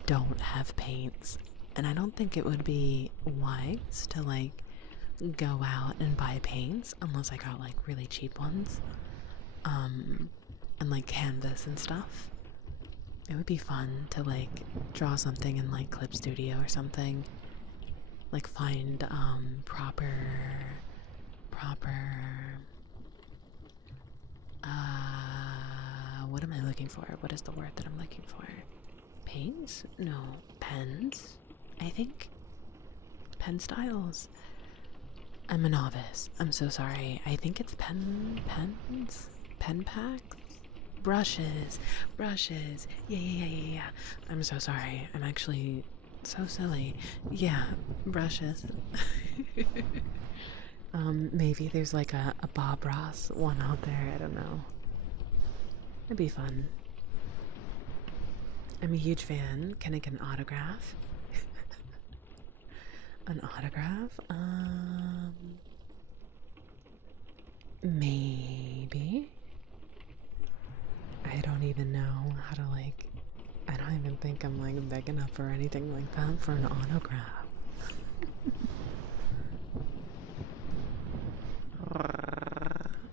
don't have paints, and I don't think it would be wise to like go out and buy paints unless I got like really cheap ones, and like canvas and stuff. It would be fun to like draw something in like Clip Studio or something. Like find proper what am I looking for? What is the word that I'm looking for? Paints? No, pens, I think. Pen styles. I'm a novice. I'm so sorry. I think it's pens? Pen packs? Brushes. Yeah. I'm so sorry. I'm actually so silly. Yeah, brushes. Maybe there's like a Bob Ross one out there. I don't know. It'd be fun. I'm a huge fan. Can I get an autograph? An autograph? Maybe. I don't even know how to like. I don't even think I'm like big enough or anything like that for an autograph.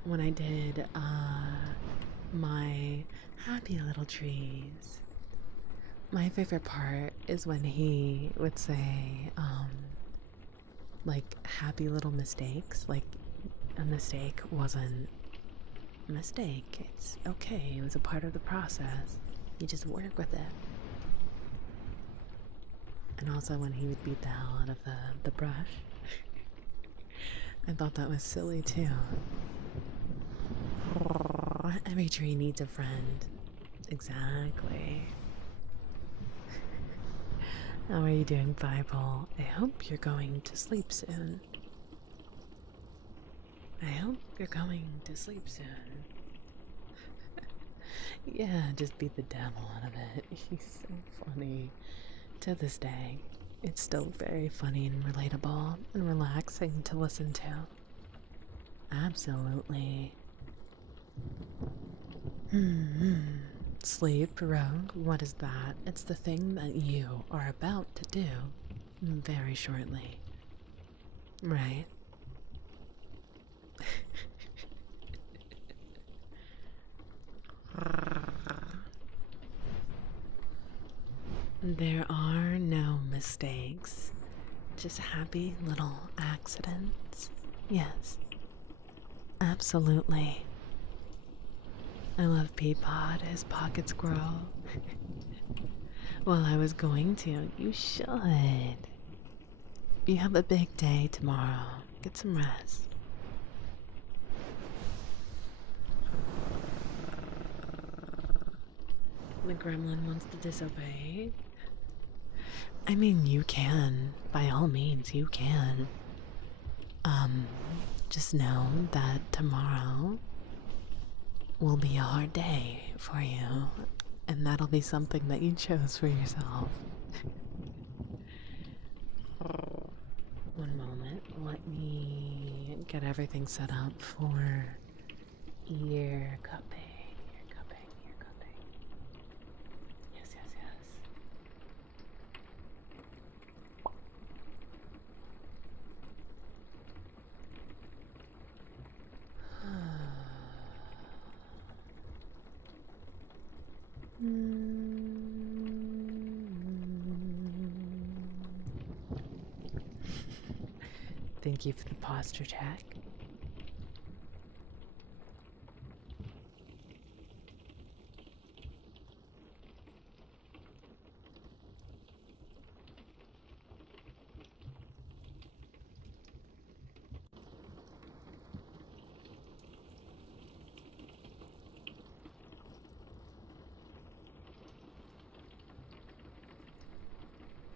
When I did my happy little trees, my favorite part is when he would say, like happy little mistakes. Like a mistake wasn't a mistake. It's okay. It was a part of the process. You just work with it. And also when he would beat the hell out of the brush, I thought that was silly too. Every tree needs a friend. Exactly. How are you doing, Bible? I hope you're going to sleep soon. I hope you're going to sleep soon. Yeah, just beat the devil out of it. He's so funny. To this day, it's still very funny and relatable and relaxing to listen to. Absolutely. Sleep, Rogue? What is that? It's the thing that you are about to do very shortly. Right? There are no mistakes, just happy little accidents. Yes, absolutely. I love Peapod, his pockets grow. Well, I was going to. You should. You have a big day tomorrow. Get some rest. The gremlin wants to disobey. I mean, you can. By all means, you can. Just know that tomorrow will be a hard day for you, and that'll be something that you chose for yourself. One moment, let me get everything set up for ear cupping. Ear cupping, ear cupping. Yes, yes, yes. Thank you for the posture check.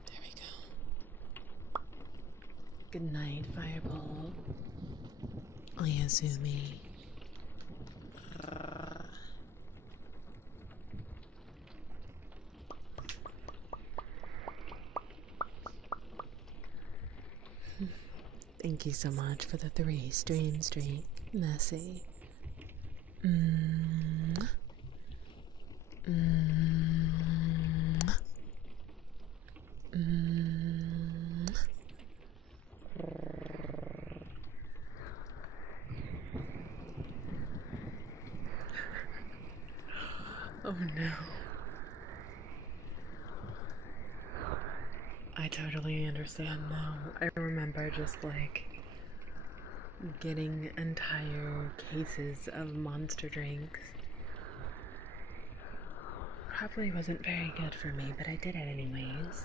There we go. Good night, Fireball. Oyazumi. Thank you so much for the 3 stream streak, Messy. Oh no. I totally understand now. I remember just like getting entire cases of monster drinks. Probably wasn't very good for me, but I did it anyways.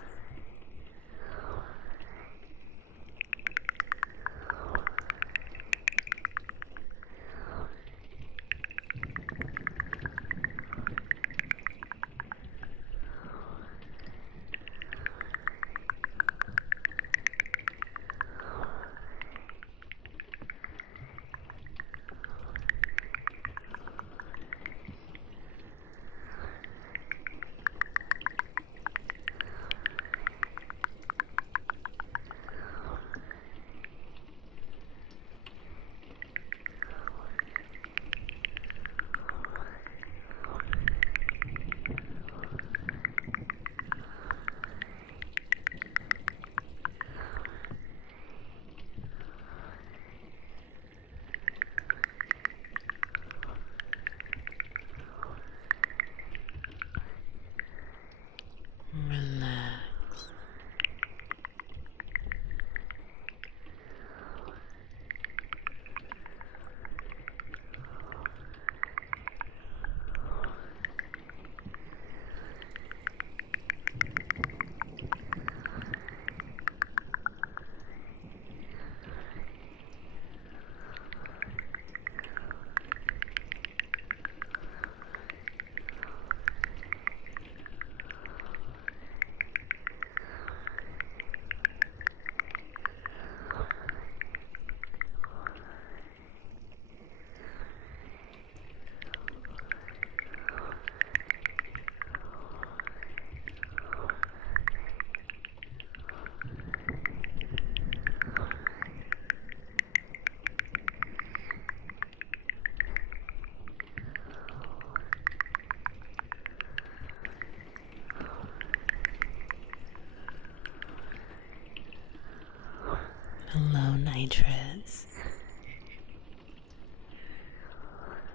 nitrous.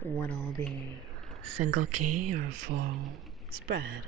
What'll be single key or full spread?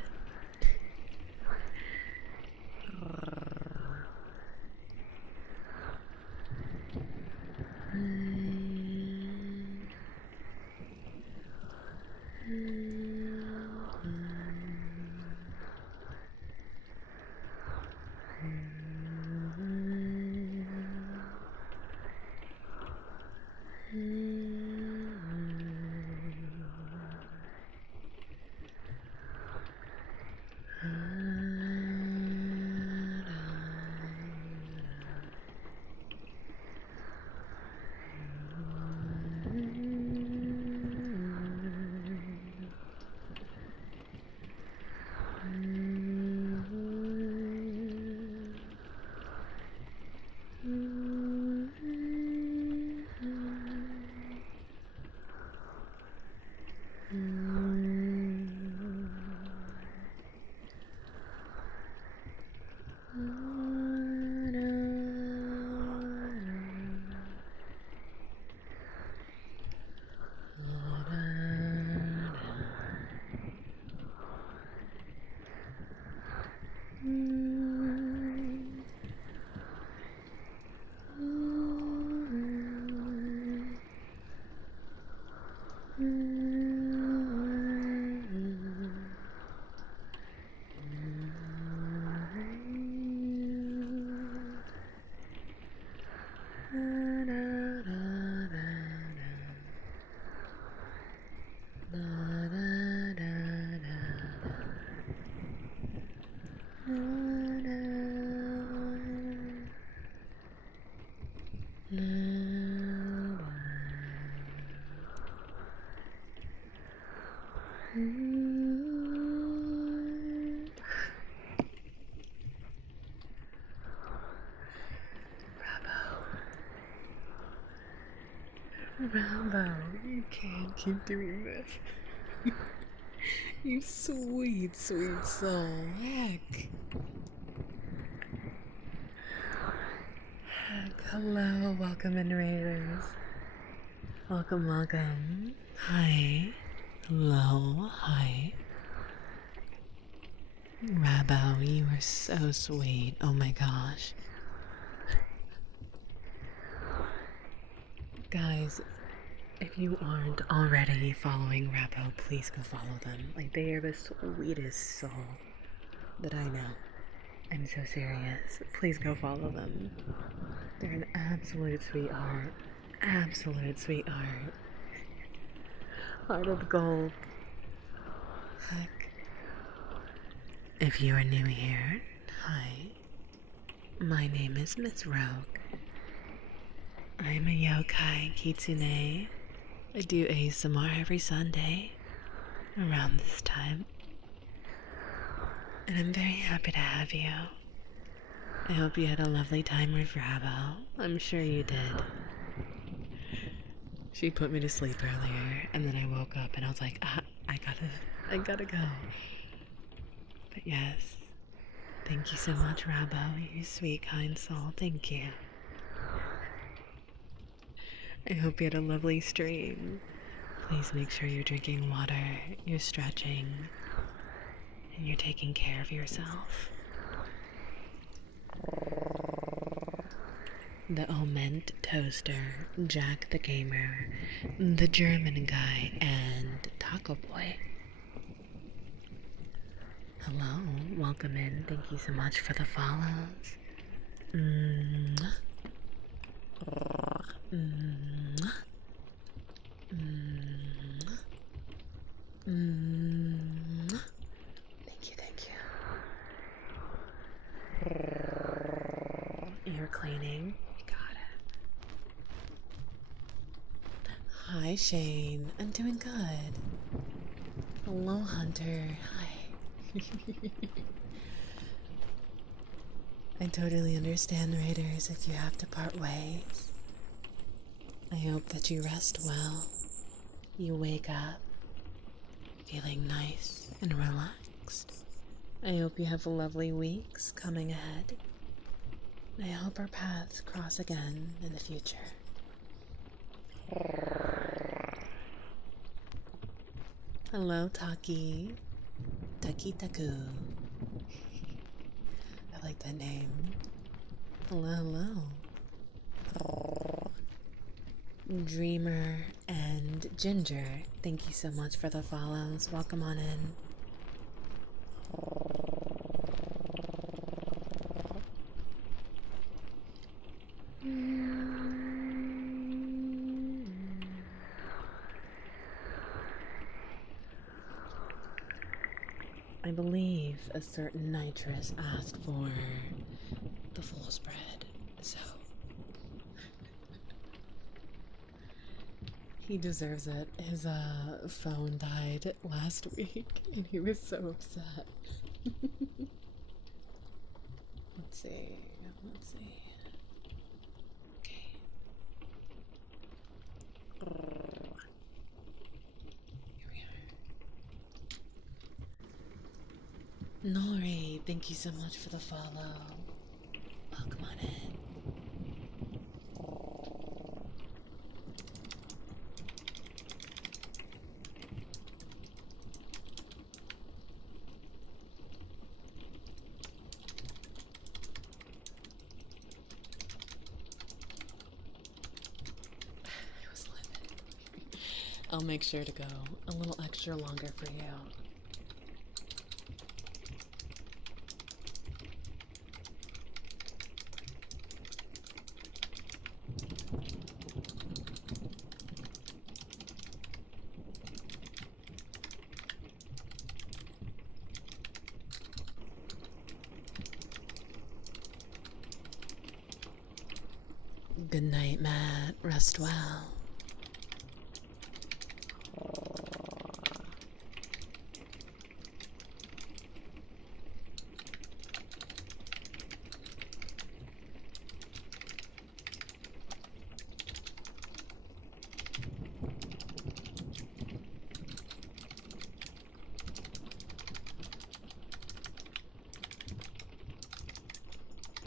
Rambo, you can't keep doing this. You sweet, sweet soul. Heck. Hello, welcome in, Raiders. Welcome, welcome. Hi. Hello, hi. Rabbo, you are so sweet. Oh my gosh. Guys, if you aren't already following Rabbo, please go follow them. Like, they are the sweetest soul that I know. I'm so serious. Please go follow them. They're an absolute sweetheart. Absolute sweetheart. Heart of gold. Heck. If you are new here, hi. My name is Miss Rogue. I'm a yokai kitsune. I do ASMR every Sunday around this time. And I'm very happy to have you. I hope you had a lovely time with Rabbo. I'm sure you did. She put me to sleep earlier, and then I woke up and I was like, I gotta go. But yes, thank you so much, Rabbo. You sweet, kind soul. Thank you. I hope you had a lovely stream. Please make sure you're drinking water, you're stretching, and you're taking care of yourself. The Oment Toaster, Jack the Gamer, the German Guy, and Taco Boy. Hello, welcome in. Thank you so much for the follows. Mwah. Mwah. Mwah. Mwah. Thank you, thank you. Ear cleaning. Got it. Hi, Shane. I'm doing good. Hello, Hunter. Hi. I totally understand, Raiders, if you have to part ways. I hope that you rest well. You wake up feeling nice and relaxed. I hope you have lovely weeks coming ahead. I hope our paths cross again in the future. Hello, Taki. Taki Taku. I like that name. Hello, hello. Dreamer and Ginger, thank you so much for the follows. Welcome on in. I believe a certain nitrous asked for the full spread, so he deserves it. His phone died last week and he was so upset. Let's see. Okay. Here we are. Nori, thank you so much for the follow. Welcome on in. I'll make sure to go a little extra longer for you. Good night, Matt. Rest well.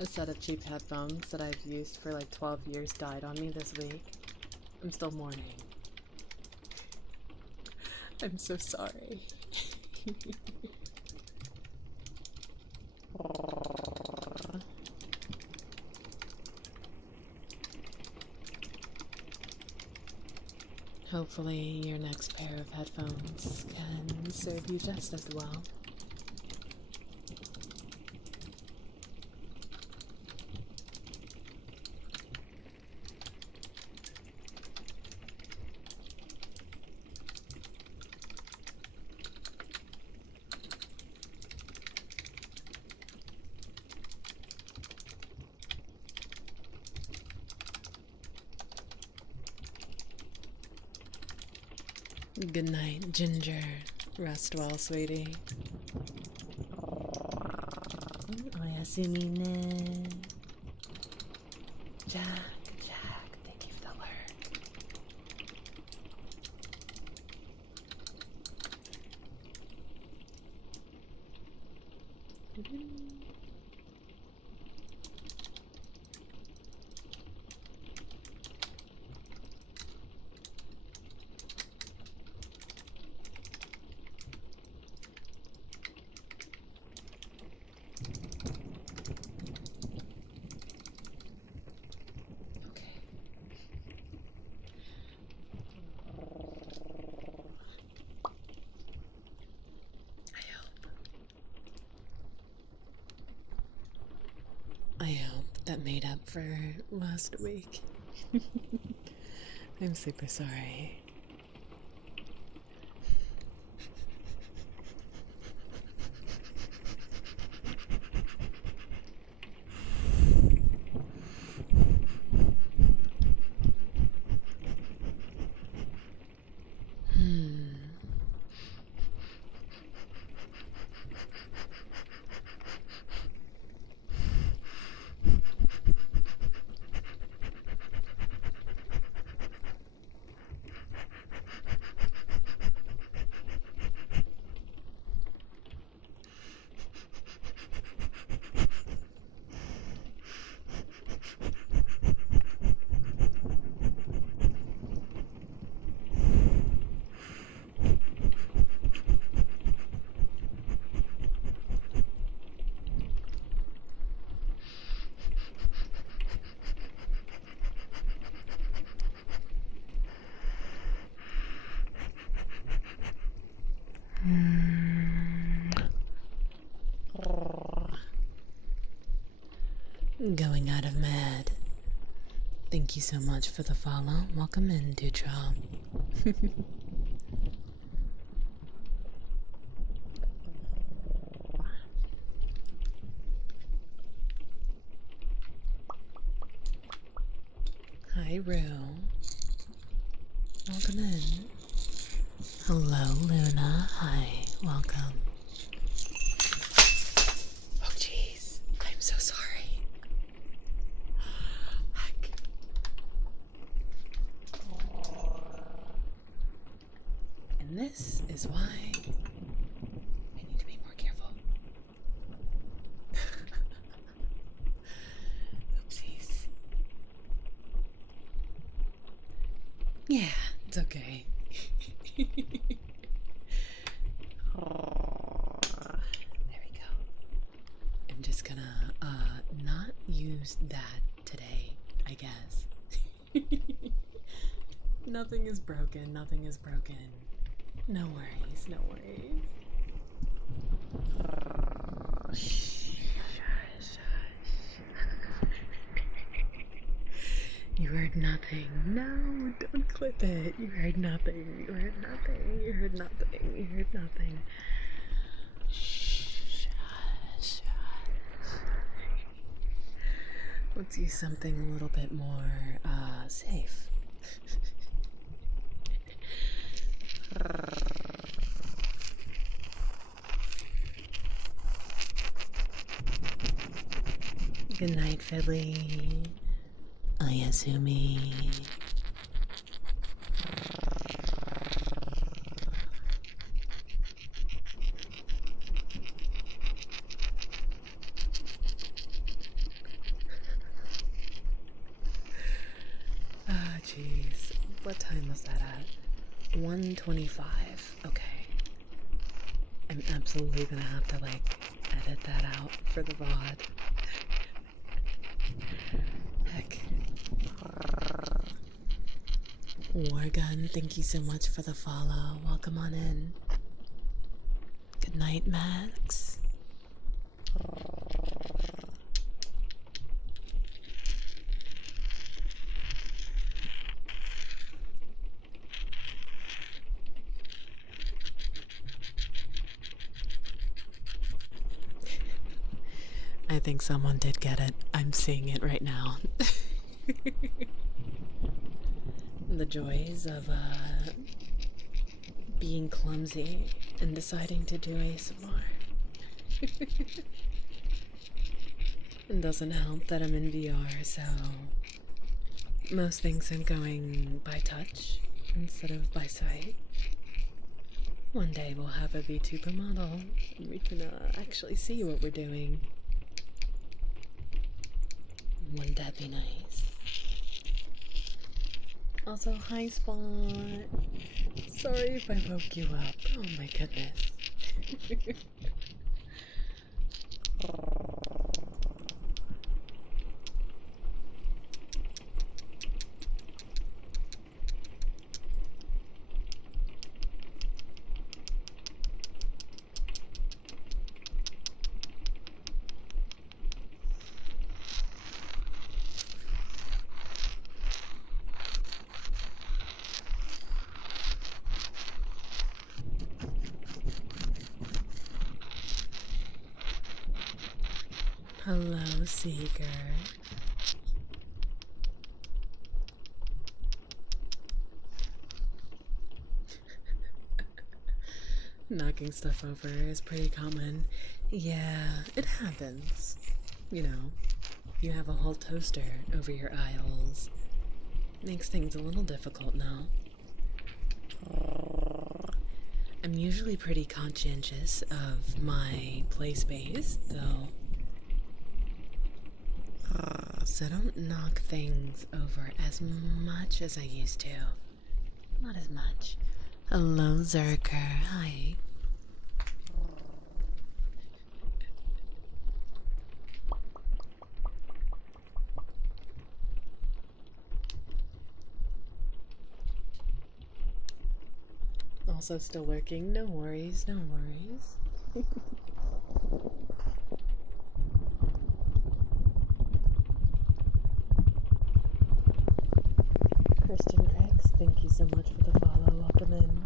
A set of cheap headphones that I've used for like 12 years died on me this week. I'm still mourning. I'm so sorry. Hopefully your next pair of headphones can serve you just as well. Good night, Ginger. Rest well, sweetie. Oyasumine. Jack, thank you for the alert. I hope that made up for last week. I'm super sorry. Going out of my head. Thank you so much for the follow. Welcome in, Dutra. Hi, Rue. Welcome in. Hello, Luna. Hi, welcome. Oh, jeez. I'm so sorry. Heck. And this is why I need to be more careful. Oopsies. Yeah, it's okay. There we go. I'm just gonna not use that today, I guess. Nothing is broken, nothing is broken. No worries, no worries. You heard nothing. No, don't clip it. You heard nothing. You heard nothing. You heard nothing. You heard nothing. Shh. Shush. Let's use something a little bit more safe. Good night, Philly. Ayasumi. Ah, jeez. What time was that at? 1:25. Okay. I'm absolutely gonna have to, edit that out for the VOD. Heck. Wargun, thank you so much for the follow. Welcome on in. Good night, Max. I think someone did get it. I'm seeing it right now. The joys of being clumsy and deciding to do ASMR. It doesn't help that I'm in VR, so most things I'm going by touch instead of by sight. One day we'll have a VTuber model and we can actually see what we're doing. Wouldn't that be nice? Also, hi Spot. Sorry if I woke you up. Oh my goodness. Hello, Seeker. Knocking stuff over is pretty common. Yeah, it happens. You know, you have a whole toaster over your eye holes. Makes things a little difficult now. I'm usually pretty conscientious of my play space, though. So don't knock things over as much as I used to. Not as much. Hello, Zerker. Hi. also still lurking. No worries, no worries. Christian Craigs, thank you so much for the follow. Welcome in.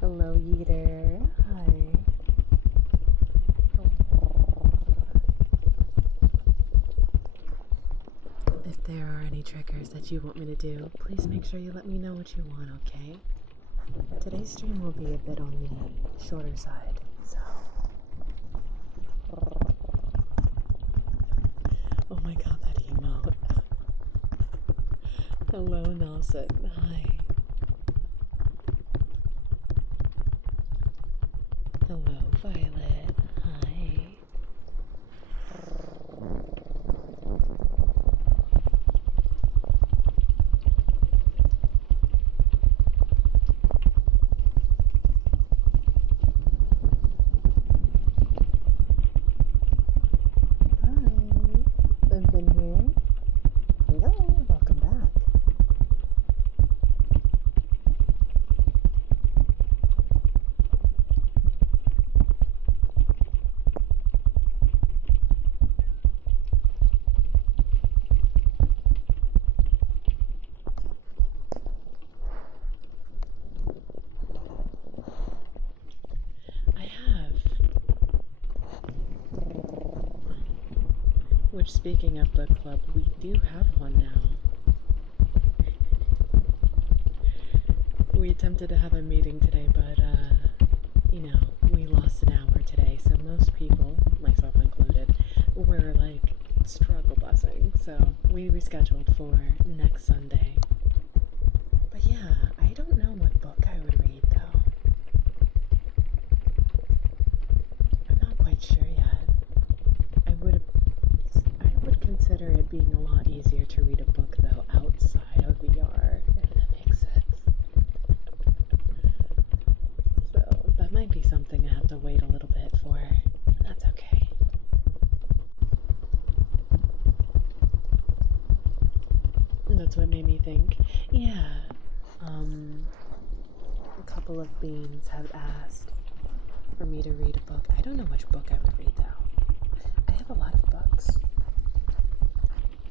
Hello, Yeeter. Hi. If there are any triggers that you want me to do, please make sure you let me know what you want, okay? Today's stream will be a bit on the shorter side, so... Oh my god, that emote. Hello, Nelson. Hi. Hello, Violet. Hi. I've been here. Hello, welcome back. I have. Which, speaking of book club, we do have one now. We attempted to have a meeting today, but, you know, we lost an hour today, so most people, myself included, were, like, struggle busing, so we rescheduled for next Sunday. But yeah, I don't know what book I would read, though. I'm not quite sure yet. I would consider it being a lot easier to read a book, though, outside of VR, if that makes sense. So that might be something I have to wait a little bit for. That's okay. That's what made me think. Yeah. A couple of beans have asked for me to read a book. I don't know which book I would read, though. I have a lot of books.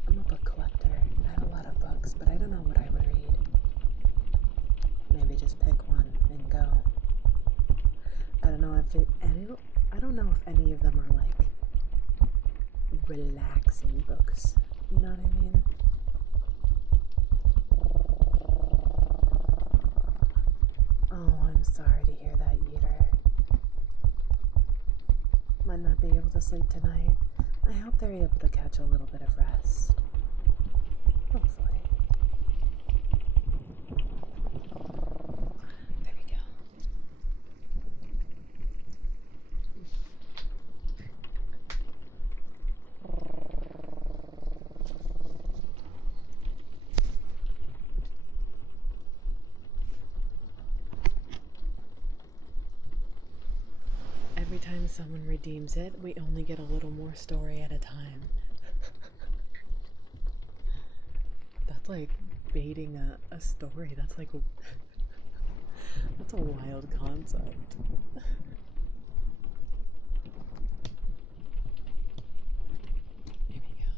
I'm a book collector. I have a lot of books, but I don't know what I would read. Maybe just pick one and go. I don't know if I don't know if any of them are like relaxing books. You know what I mean? Oh, I'm sorry to hear that, Yeeter. Might not be able to sleep tonight. I hope they're able to catch a little bit of rest. Hopefully. There we go. Every time someone redeems it, we only get a little more story at a time. That's like baiting a story. That's like that's a wild concept. Here we go.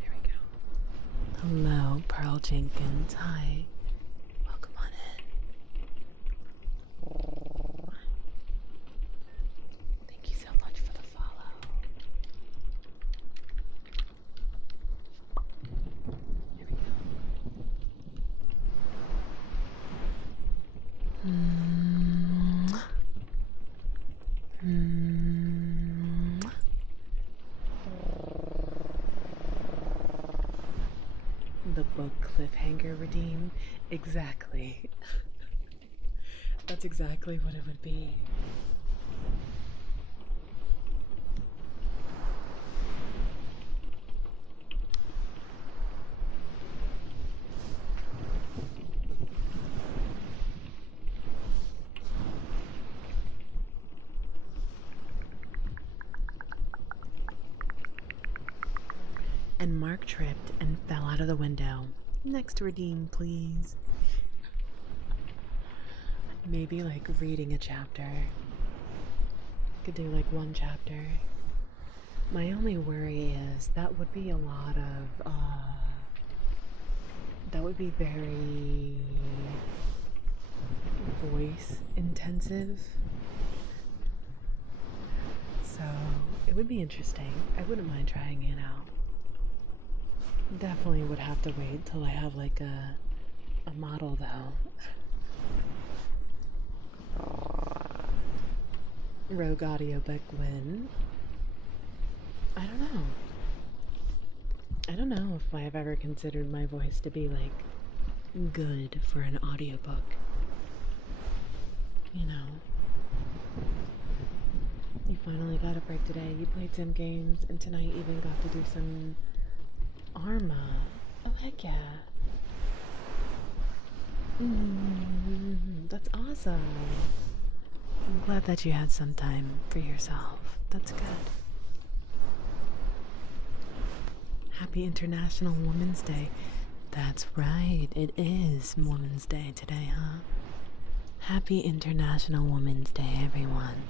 There we go. Hello, Pearl Jenkins. Hi. Welcome on in. Thank you so much for the follow. Here we go. The book cliffhanger redeem? Exactly. That's exactly what it would be. and Mark tripped and fell out of the window. Next redeem, please. Maybe like reading a chapter. Could do like one chapter. My only worry is that would be a lot of, that would be very voice intensive. So it would be interesting. I wouldn't mind trying it out. Definitely would have to wait till I have like a model though. Rogue audiobook win. I don't know. I don't know if I've ever considered my voice to be like good for an audiobook. You know. You finally got a break today. You played some games and tonight even got to do some Arma. Oh heck yeah. That's awesome. I'm glad that you had some time for yourself. That's good. Happy International Women's Day. That's right, it is Women's Day today, huh? Happy International Women's Day, everyone.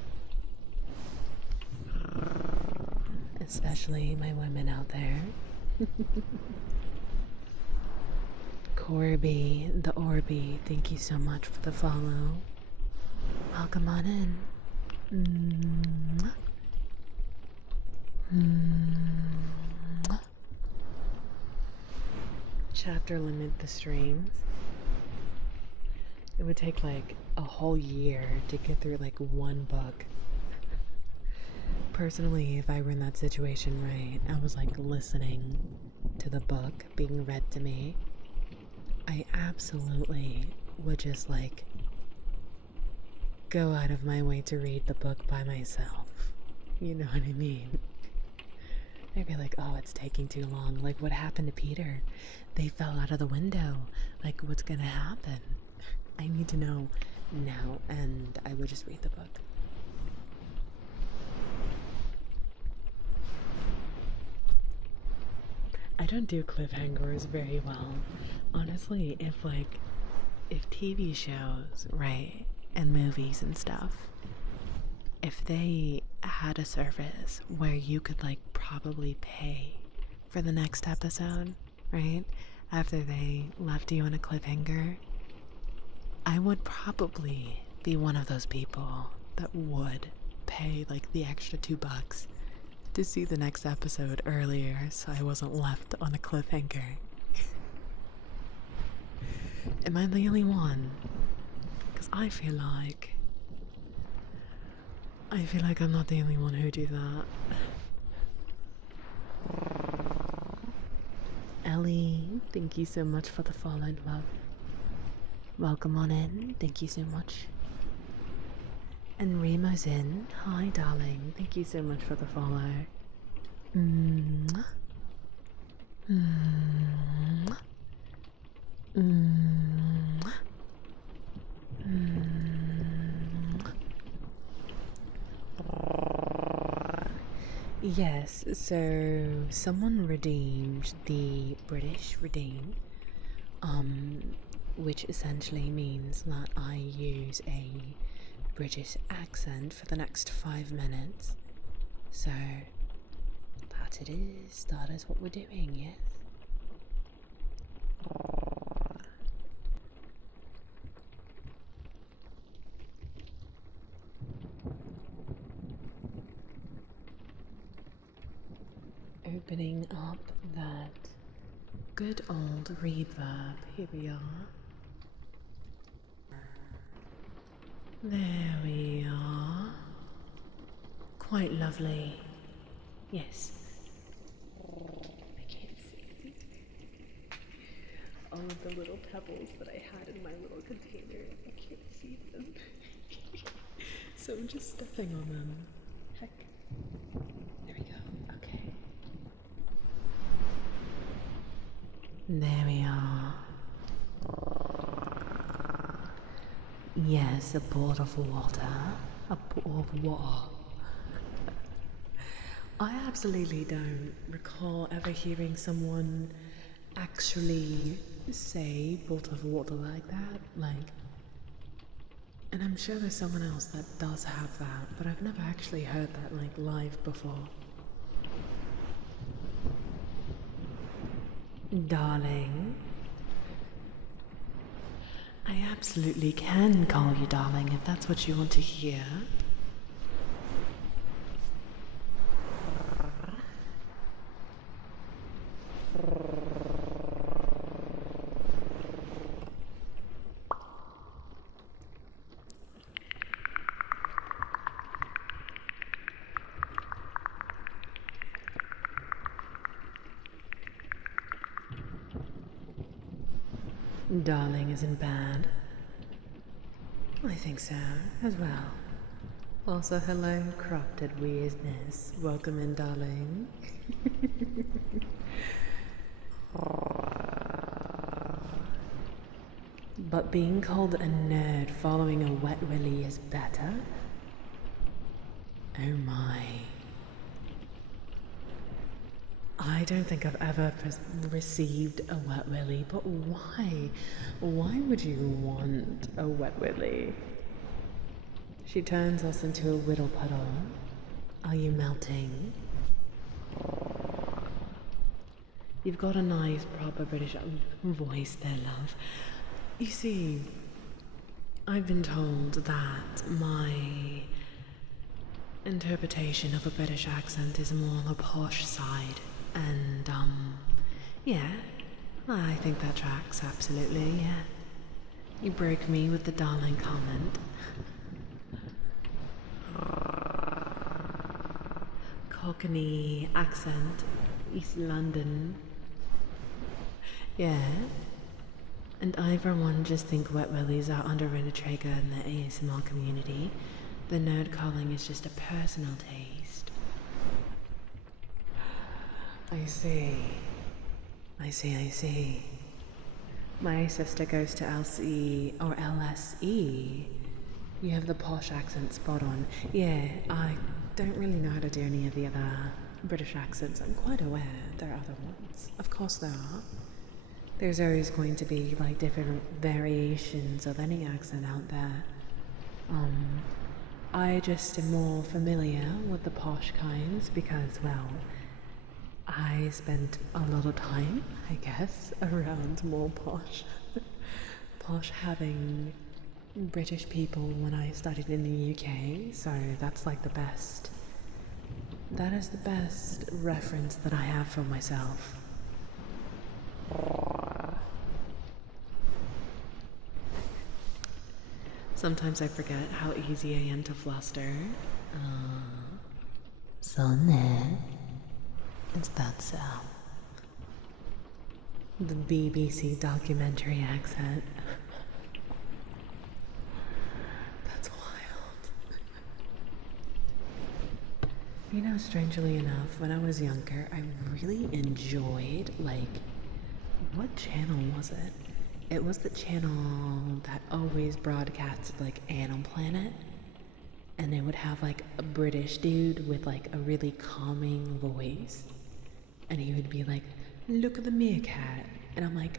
Especially my women out there. Corby, the Orby, thank you so much for the follow. Welcome on in. Chapter limit the streams. It would take like a whole year to get through like one book. Personally, if I were in that situation, right, I was like listening to the book being read to me, I absolutely would just like go out of my way to read the book by myself. You know what I mean? I'd be like, oh, it's taking too long. Like, what happened to Peter? They fell out of the window. Like, what's gonna happen? I need to know now. And I would just read the book. I don't do cliffhangers very well. Honestly, if TV shows, right, and movies and stuff, if they had a service where you could like probably pay for the next episode, right, after they left you on a cliffhanger, I would probably be one of those people that would pay like the extra $2 to see the next episode earlier so I wasn't left on a cliffhanger. Am I the only one? Because I feel like I'm not the only one who do that. Ellie, thank you so much for the follow, love. Welcome on in. Thank you so much. And Remo's in. Hi, darling. Thank you so much for the follow. Yes, so someone redeemed the British redeem, which essentially means that I use a British accent for the next 5 minutes. So that is what we're doing, yes? Opening up that good old reverb. Here we are. There we are. Quite lovely. Yes. I can't see. All of the little pebbles that I had in my little container. I can't see them. So I'm just stepping on them. Heck. There we go. Okay. There we are. Yes, a bowl of water. A bowl of water. I absolutely don't recall ever hearing someone actually say bolt of water like that. Like, and I'm sure there's someone else that does have that, but I've never actually heard that like live before. Darling. I absolutely can call you darling if that's what you want to hear. Darling isn't bad. I think so, as well. Also, hello, corrupted weirdness. Welcome in, darling. But being called a nerd following a wet willy is better? Oh my. I don't think I've ever received a wet willy, but why? Why would you want a wet willy? She turns us into a whittle puddle. Are you melting? You've got a nice, proper British voice there, love. You see, I've been told that my interpretation of a British accent is more on the posh side. And, yeah, I think that tracks, absolutely, yeah. You broke me with the darling comment. Cockney accent, East London. Yeah. And I, for one, just think wet willies are underrated in the ASMR community. The nerd calling is just a personal taste. I see. I see. My sister goes to LCE or LSE. You have the posh accent spot on. Yeah, I don't really know how to do any of the other British accents. I'm quite aware there are other ones. Of course there are. There's always going to be like different variations of any accent out there. I just am more familiar with the posh kinds because, well, I spent a lot of time, I guess, around more posh. Posh having British people when I studied in the UK, so that's like the best. That is the best reference that I have for myself. Sometimes I forget how easy I am to fluster. Sonnet. Is that so? The BBC documentary accent. That's wild. You know, strangely enough, when I was younger, I really enjoyed, like, what channel was it? It was the channel that always broadcasted, like, Animal Planet. And they would have, like, a British dude with, like, a really calming voice. And he would be like, look at the meerkat. And I'm like,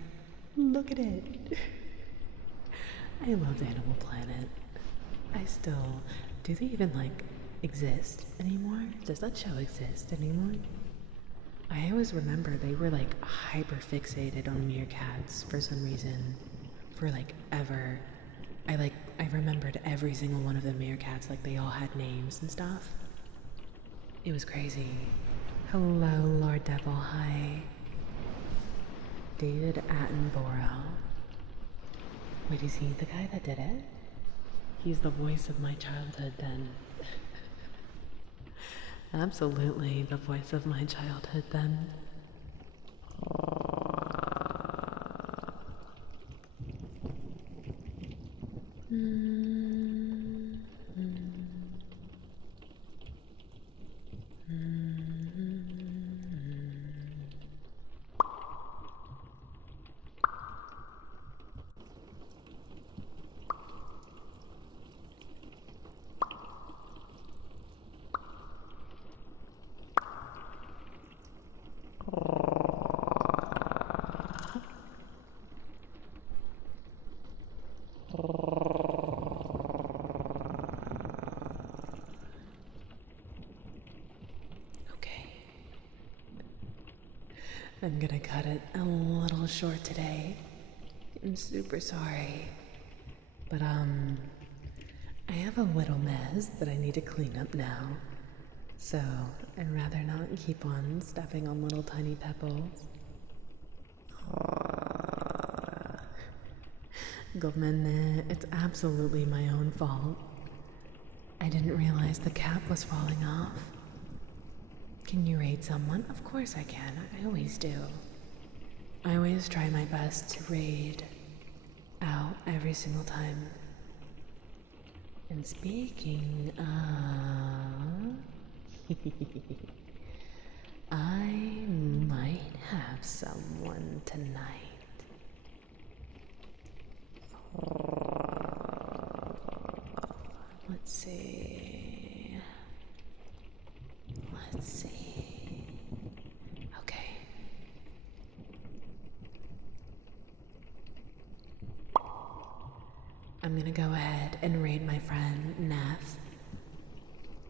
look at it. I loved Animal Planet. I still, do they even like exist anymore? Does that show exist anymore? I always remember they were like hyper fixated on meerkats for some reason. For like ever. I remembered every single one of the meerkats, like they all had names and stuff. It was crazy. Hello, Lord Devil, hi. David Attenborough. Wait, is he the guy that did it? He's the voice of my childhood then. Absolutely the voice of my childhood then. I'm gonna cut it a little short today. I'm super sorry. But, I have a little mess that I need to clean up now. So, I'd rather not keep on stepping on little tiny pebbles. Gomenne, it's absolutely my own fault. I didn't realize the cap was falling off. Can you raid someone? Of course I can. I always do. I always try my best to raid out every single time. And speaking of, I might have someone tonight. Let's see. Let's see. Okay. I'm gonna go ahead and raid my friend Neff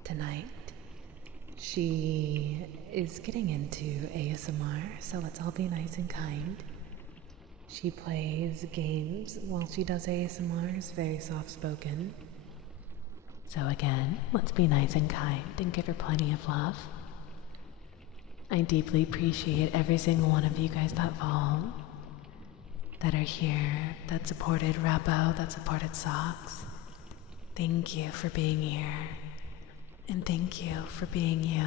tonight. She is getting into ASMR, so let's all be nice and kind. She plays games while she does ASMR, is very soft spoken. So again, let's be nice and kind and give her plenty of love. I deeply appreciate every single one of you guys that followed, that are here, that supported Rabo, that supported Socks. Thank you for being here. And thank you for being you.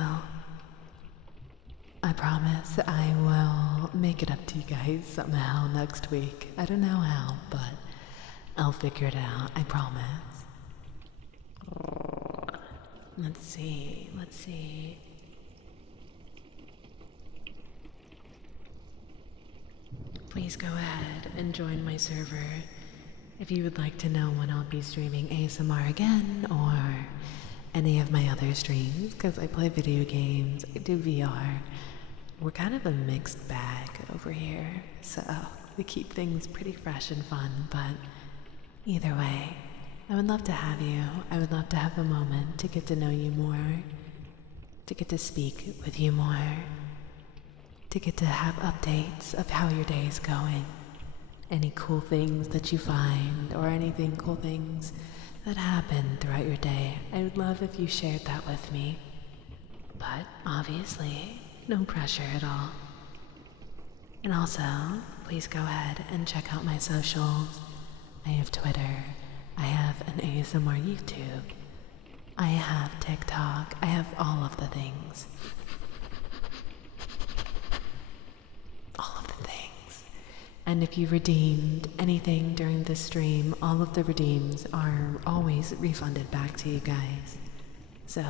I promise I will make it up to you guys somehow next week. I don't know how, but I'll figure it out. I promise. Let's see. Please go ahead and join my server if you would like to know when I'll be streaming ASMR again or any of my other streams, because I play video games, I do VR. We're kind of a mixed bag over here, so we keep things pretty fresh and fun, but either way, I would love to have you. I would love to have a moment to get to know you more, to get to speak with you more, to get to have updates of how your day is going, any cool things that you find, or anything cool things that happen throughout your day. I would love if you shared that with me. But obviously, no pressure at all. And also, please go ahead and check out my socials. I have Twitter. I have an ASMR YouTube. I have TikTok. I have all of the things. All of the things. And if you redeemed anything during this stream, all of the redeems are always refunded back to you guys. So,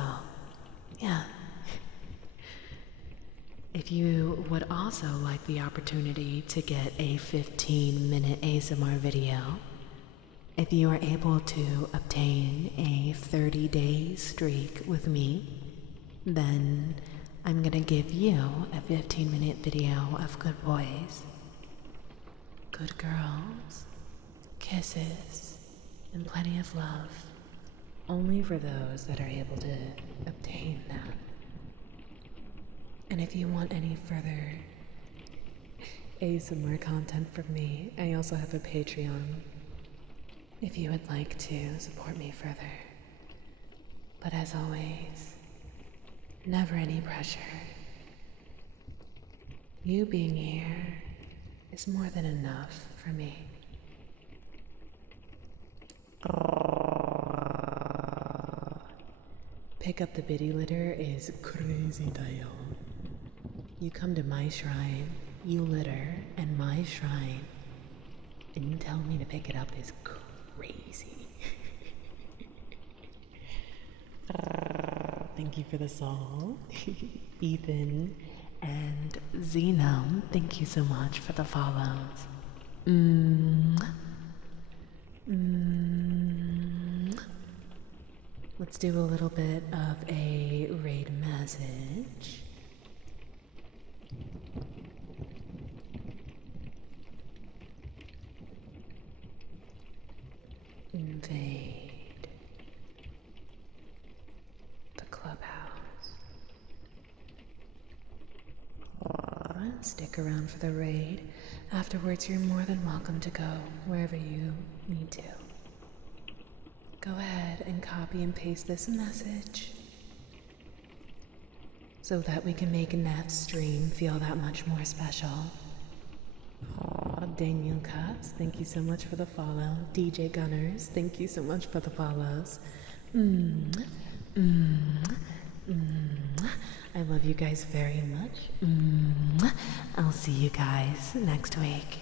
yeah. If you would also like the opportunity to get a 15-minute ASMR video, if you are able to obtain a 30-day streak with me, then I'm gonna give you a 15-minute video of good boys, good girls, kisses, and plenty of love. Only for those that are able to obtain that. And if you want any further ASMR content from me, I also have a Patreon if you would like to support me further. But as always, never any pressure. You being here is more than enough for me. Pick up the biddy litter is crazy dial. You come to my shrine, you litter, and my shrine, and you tell me to pick it up is crazy. Thank you for the song. Ethan and Xenome, thank you so much for the follows. Let's do a little bit of a raid message. Invade the clubhouse. stick around for the raid. Afterwards, you're more than welcome to go wherever you need to. Go ahead and copy and paste this message so that we can make Neff's stream feel that much more special. Aw, Daniel Cups, thank you so much for the follow. DJ Gunners, thank you so much for the follows. I love you guys very much. I'll see you guys next week.